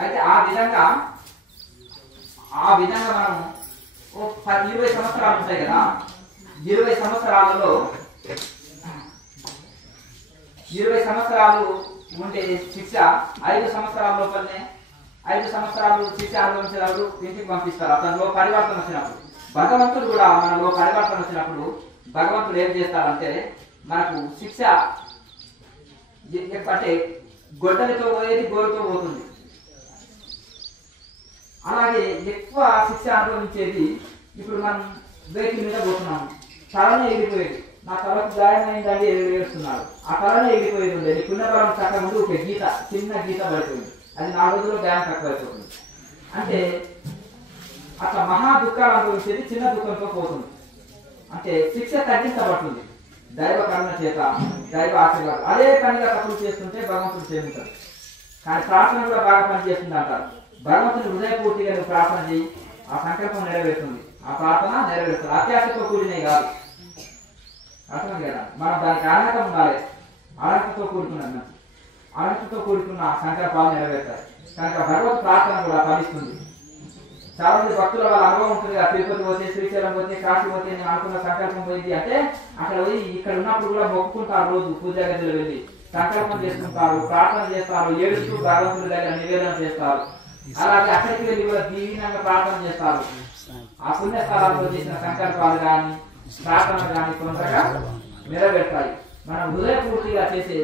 అయితే ఆ విధంగా మనం 20 సంవత్సరాలు ఉంటాయి కదా, 20 సంవత్సరాలలో 20 సంవత్సరాలు ఉండే శిక్ష 5 సంవత్సరాల లోపలనే 5 సంవత్సరాలు శిక్ష అనుభవించేవారు ఇంటికి పంపిస్తారు. అతనిలో పరివర్తన వచ్చినప్పుడు, భగవంతుడు కూడా మనలో పరివర్తన వచ్చినప్పుడు భగవంతుడు ఏం చేస్తారంటే, మనకు శిక్ష అంటే గొడ్డలితో పోయేది గోరుతో పోతుంది. అలాగే ఎక్కువ శిక్ష అనుభవించేది, ఇప్పుడు మనం వెహికల్ మీద పోతున్నాము, తలనే ఎగిరిపోయేది, నా తలకు గాయమైందని ఏడుస్తున్నాడు. ఆ తలనే ఎగిరిపోయి ఉండేది. పుణ్యబలం చక్క ముందు ఒక గీత, చిన్న గీత పడుతుంది. అది 4 రోజుల్లో గాయం తక్కువైపోతుంది. అంటే అట్లా మహా దుఃఖాలు అనుభవించేది చిన్న దుఃఖంతో పోతుంది. అంటే శిక్ష తగ్గించబడుతుంది దైవ కరుణ చేత, దైవ ఆశీర్వాదం. అదే పనిగా తప్పులు చేస్తుంటే భగవంతుడు చేస్తుంటాడు. కానీ ప్రార్థన కూడా బాగా పనిచేస్తుంది అంటారు. భగవంతుని హృదయపూర్తిగా నువ్వు ప్రార్థన చేయి, ఆ సంకల్పం నెరవేరుతుంది, ఆ ప్రార్థన నెరవేరుతుంది. అత్యాశతో కూడినవి కాదు, అర్థం కదా. మనం దానికి అర్హత ఉండాలి. అర్హతతో కూడుకున్నది, అర్హతతో కూడుకున్న సంకల్పాలు నెరవేరుతాయి. కనుక భగవత్ ప్రార్థన కూడా ఫలిస్తుంది. చాలా మంది భక్తుల వాళ్ళ అనుభవం ఉంటుంది కదా, తిరుపతి పోతే, శ్రీశైలం పోతే, కాశీ పోతే నేను అనుకున్న సంకల్పం పోయింది అంటే అక్కడ పోయి ఇక్కడ ఉన్నప్పుడు కూడా మొక్కుకుంటారు. రోజు పూజా గదిలో వెళ్ళి సంకల్పం చేసుకుంటారు, ప్రార్థన చేస్తారు, ఏడుస్తూ భగవంతుడి దగ్గర నివేదన చేస్తారు. అలాగే అక్కడికి వెళ్ళి కూడా దీనంగా ప్రార్థన చేస్తారు. ఆ పుణ్యస్థలాల్లో చేసిన సంకల్పాలు కానీ ప్రార్థనలు కానీ తొందరగా నెరవేరుతాయి. మనం హృదయపూర్తిగా చేసే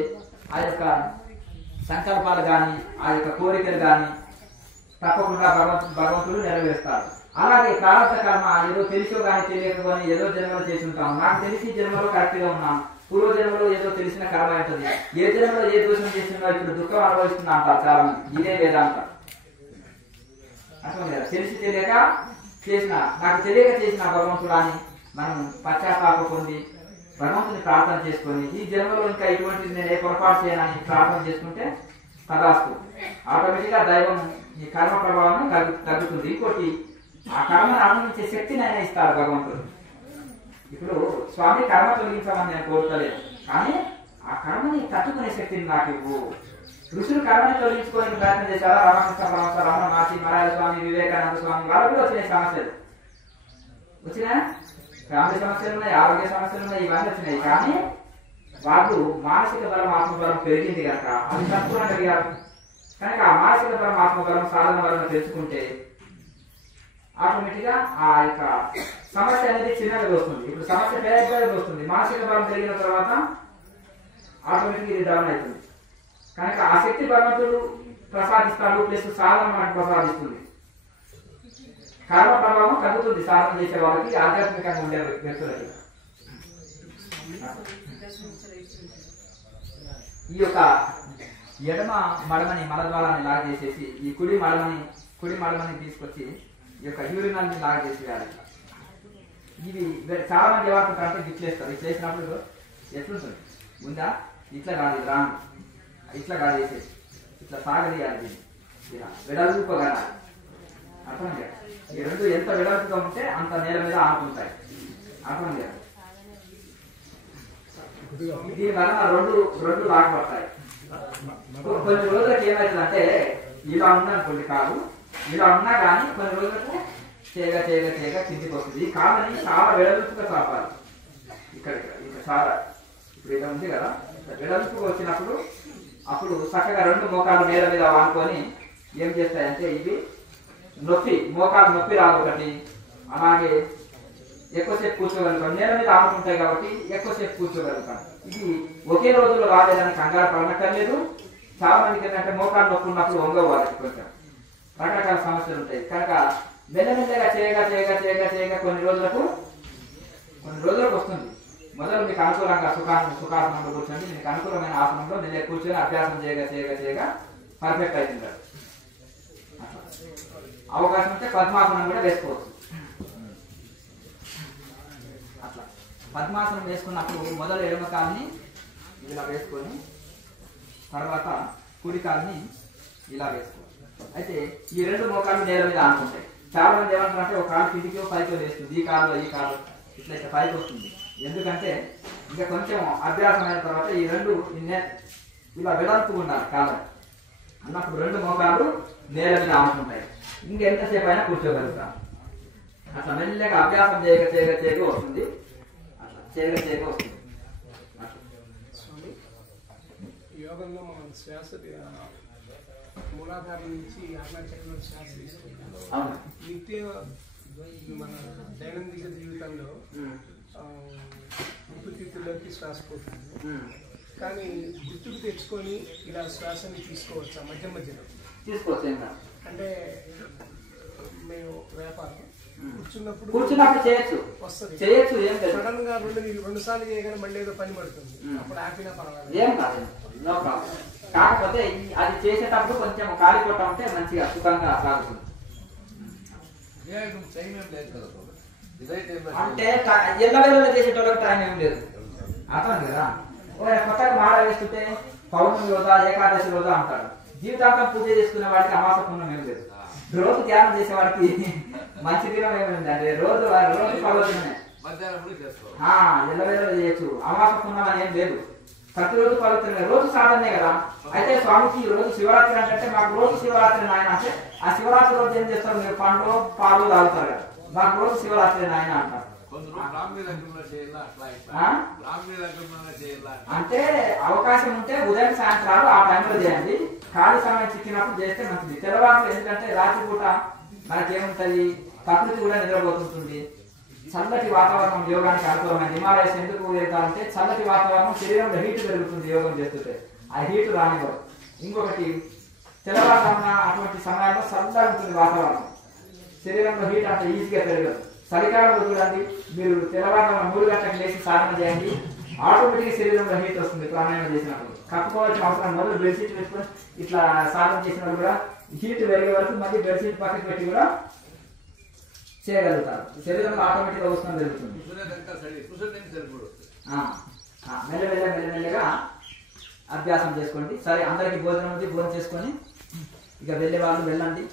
ఆ యొక్క సంకల్పాలు కానీ ఆ యొక్క కోరికలు కానీ తప్పకుండా భగవంతుడు నెరవేరుస్తాడు. అలాగే ప్రారంభ కర్మ ఏదో తెలుసో కానీ తెలియకపోని ఏదో జన్మలో చేసి ఉంటాం. నాకు తెలిసి జన్మలో కరెక్ట్ గా ఉన్నాను, పూర్వ జన్మలో ఏదో తెలిసిన కర్మ ఉంటుంది. ఏ జన్మలో ఏ దోషం చేస్తున్నా ఇప్పుడు దుఃఖం అనుభవిస్తున్నా అంటారు చాలా మంది. ఇదే వేదాంతం. అర్థం లేదా? తెలిసి తెలియక చేసిన, నాకు తెలియక చేసిన భగవంతుడు అని మనం పశ్చాత్తాప పొంది భగవంతుని ప్రార్థన చేసుకొని ఈ జన్మలో ఇంకా ఇటువంటిది నేను ఏ పొరపాటు చేయనని ప్రార్థన చేసుకుంటే తదాస్తు ఆటోమేటిక్ గా దైవం ఈ కర్మ ప్రభావం తగ్గుతుంది. ఇంకోటి ఆ కర్మను అనుభవించే శక్తిని ఆయన ఇస్తారు భగవంతుడు. ఇప్పుడు స్వామి కర్మ తొలగించమని నేను కోరుతలేదు, కానీ ఆ కర్మని తట్టుకునే శక్తిని నాకు ఇవ్వు. ఋషులు కర్మని తొలగించుకోవడానికి ప్రయత్నం చేశారా? రామకృష్ణ పరమహంస, రమణ మహర్షి, మలయాళ స్వామి, వివేకానంద స్వామి, వాళ్ళు కూడా వచ్చినాయి సమస్యలు. వచ్చినా ఫ్యామిలీ సమస్యలు ఉన్నాయి, ఆరోగ్య సమస్యలు ఉన్నాయి, ఇవన్నీ వచ్చినాయి. కానీ వాళ్ళు మానసిక బలం, ఆత్మబలం పెరిగింది కనుక అది సంపూర్ణంగా అడిగారు. కనుక ఆ మానసిక బలం, ఆత్మబలం, సాధన బలం తెలుసుకుంటే ఆటోమేటిక్ గా ఆ యొక్క సమస్య అనేది చిన్నగా వస్తుంది. ఇప్పుడు సమస్య పెద్దగా వస్తుంది. మానసిక బలం పెరిగిన తర్వాత ఆటోమేటిక్ ఇది డౌన్ అవుతుంది. కనుక ఆ శక్తి భగవంతుడు ప్రసాదిస్తాడు, ప్లస్ సాధన మనకు ప్రసాదిస్తుంది. కర్మ ప్రభావం తగ్గుతుంది సాధన చేసే వాళ్ళకి, ఆధ్యాత్మికంగా ఉండే వ్యక్తులకి. ఈ యొక్క ఎడమ మడమని మలద్వారాన్ని లాగ్ చేసేసి ఈ కుడి మడమని తీసుకొచ్చి ఈ యొక్క యూరినల్ని లాగ్ చేసేయాలి. ఇవి చాలా మంది ఏమంటారంటే గిట్లేస్తారు. ఇట్లా వేసినప్పుడు ఎట్లుంటుంది ముందా ఇట్లా కాదు, రాను ఇట్లా కాదు వేసేసి ఇట్లా సాగదీయాలి, ఇలా వెడల్పుగా. అర్థం కదా? ఈ రెండు ఎంత వెడల్పుగా ఉంటే అంత నేల మీద ఆనుకుంటాయి. అర్థం కదా? దీని వలన రెండు లాగబడతాయి. కొన్ని రోజులకు ఏమవుతుందంటే ఇలా ఉందనుకోండి కాదు, ఇలా ఉన్నా కానీ కొన్ని రోజులకు చేయగా కిందికి వస్తుంది. ఈ కాదని చాలా వెడల్పుగా చాపాలి. ఇక్కడ చాలా ఇప్పుడు ఇలా ఉంది కదా, వెడల్పుగా వచ్చినప్పుడు అప్పుడు చక్కగా రెండు మోకాలు నేల మీద ఆనుకొని ఏం చేస్తాయంటే ఇవి మోకాలు నొప్పి రాదు ఒకటి. అలాగే ఎక్కువసేపు కూర్చోగలుగుతాం, నేల మీద ఆనుకుంటాయి కాబట్టి ఎక్కువసేపు కూర్చోగలుగుతాం. ఇది ఒకే రోజులో రాలేదని కంగారు పడనక్కర్లేదు. చాలా మందికి ఏంటంటే మోకాలు నొప్పి ఉన్నప్పుడు వంగవాలి, కొంచెం రకరకాల సమస్యలు ఉంటాయి. కనుక మెల్లమెల్లగా చేయగా కొన్ని రోజులకు వస్తుంది. మొదలు మీకు అనుకూలంగా సుఖాసనంలో కూర్చోండి. మీకు అనుకూలమైన ఆసనంలో నేను కూర్చొని అభ్యాసం చేయగా పర్ఫెక్ట్ అవుతుంది. అవకాశం ఉంటే పద్మాసనం కూడా వేసుకోవచ్చు. అట్లా పద్మాసనం వేసుకున్నప్పుడు మొదలు ఎడమ కాల్ని ఇలా వేసుకొని తర్వాత కుడి కాల్ని ఇలా వేసుకోవాలి. అయితే ఈ రెండు మోకాళ్ళు నేల మీద ఆనుకుంటాయి. చాలా మంది ఏమంటారంటే ఒక కాలు కిందికి పైకి వేస్తుంది, ఈ కాలు ఇట్లా పైకి వస్తుంది. ఎందుకంటే ఇంకా కొంచెం అభ్యాసం అయిన తర్వాత ఈ రెండు ఇలా వెడల్పు ఉండాలి కాలం అన్నప్పుడు రెండు మోకాళ్ళు నేల మీద ఆనుకుంటాయి. ఇంకెంతసేపు అయినా కూర్చోగలుగుతాం. అట్లా మెల్లగా అభ్యాసం చేయగా వస్తుంది. అట్లా చేయగా వస్తుంది. యోగంలో మనం శ్వాస మూలాధారం నుంచి ఆజ్ఞాచక్రంలో శ్వాస తీసుకుంటాం. నిత్య మన దైనందిక జీవితంలో ఊపిరితిత్తుల్లోకి శ్వాస పోతుంది. కానీ గుర్తుకు తెచ్చుకొని ఇలా శ్వాసని తీసుకోవచ్చా మధ్యలో? తీసుకోవచ్చు. అంటే మేము వ్యాపారం కూర్చున్నప్పుడు చేయొచ్చు వస్తుంది. చేయొచ్చు, ఏం లేదు. సడన్ గా రెండు సార్లు చేయగానే మళ్ళీ ఏదో పని పడుతుంది, అప్పుడు ఆపినా పర్వాలేదు. ఏం కాదు, నో ప్రాబ్లం. కాకపోతే అది చేసేటప్పుడు కొంచెం ఖాళీ కొట్ట ఉంటే మంచిగా సుఖంగా సాగుతుంది. అంటే ఎల్లవేళలో చేసేటోళ్ళకి టైం ఏం లేదు, అర్థం కదా. కొత్తగా మాడ వేస్తుంటే పౌర్ణమి రోజా ఏకాదశి రోజా అంటాడు. జీవితాంతం పూజ చేసుకునే వాడికి అమాస పుణ్యం ఏం లేదు. రోజు ధ్యానం చేసేవాడికి మంచి దినం ఏమైంది అంటే రోజు పర్వదినమే. ఎల్లవేళలో చేయొచ్చు, అమాస పుణ్యం అని ఏం లేదు. ప్రతిరోజు పవిత్రమే, రోజు సాధనే కదా. అయితే స్వామికి రోజు శివరాత్రి అంటే మాకు రోజు శివరాత్రి నాయన అంటే, ఆ శివరాత్రి రోజు ఏం చేస్తారు, మీరు పండ్లు పాలు తాగుతారు కదా, మాకు రోజు శివరాత్రి నాయన అంటారు. అంటే అవకాశం ఉంటే ఉదయం సాయంత్రాలు ఆ టైంలో చేయండి, ఖాళీ సమయం చిక్కినప్పుడు చేస్తే మంచిది. తెల్లవారు ఎందుకంటే రాత్రి పూట మనకేముంటది, ప్రకృతి కూడా నిద్రపోతుంటుంది. చల్లటి వాతావరణం యోగానికి అనుకూలమైన. హిమాలయస్ ఎందుకు వెళ్తారంటే చల్లటి వాతావరణం, శరీరంలో హీట్ పెరుగుతుంది యోగం చేస్తుంటే, ఆ హీట్ రానివ్వదు. ఇంకొకటి తెల్లవారుజామున అటువంటి సమయంలో చల్లగా ఉంటుంది వాతావరణం, శరీరంలో హీట్ అంత ఈజీగా పెరగదు. చలికాలంలో చూడండి, మీరు తెల్లవారుజామున 3 గంటలకు లేచి సాధన చేయండి, ఆటోమేటిక్ శరీరంలో హీట్ వస్తుంది. ప్రాణాయామం చేసినప్పుడు కప్పుకోవాల్సిన అవసరం, మొదలు బెడ్షీట్ పెట్టుకొని ఇట్లా సాధన చేసినప్పుడు కూడా హీట్ పెరిగే వరకు మళ్ళీ బెడ్షీట్ పక్కకి పెట్టి కూడా చేయగలుగుతారు. శరీరంలో ఆటోమేటిక్ గా ఉష్ణం పెరుగుతుంది. మెల్లమెల్లగా అభ్యాసం చేసుకోండి. సరే, అందరికి భోజనం ఉంది, భోజనం చేసుకొని ఇక వెళ్ళే వాళ్ళు వెళ్ళండి.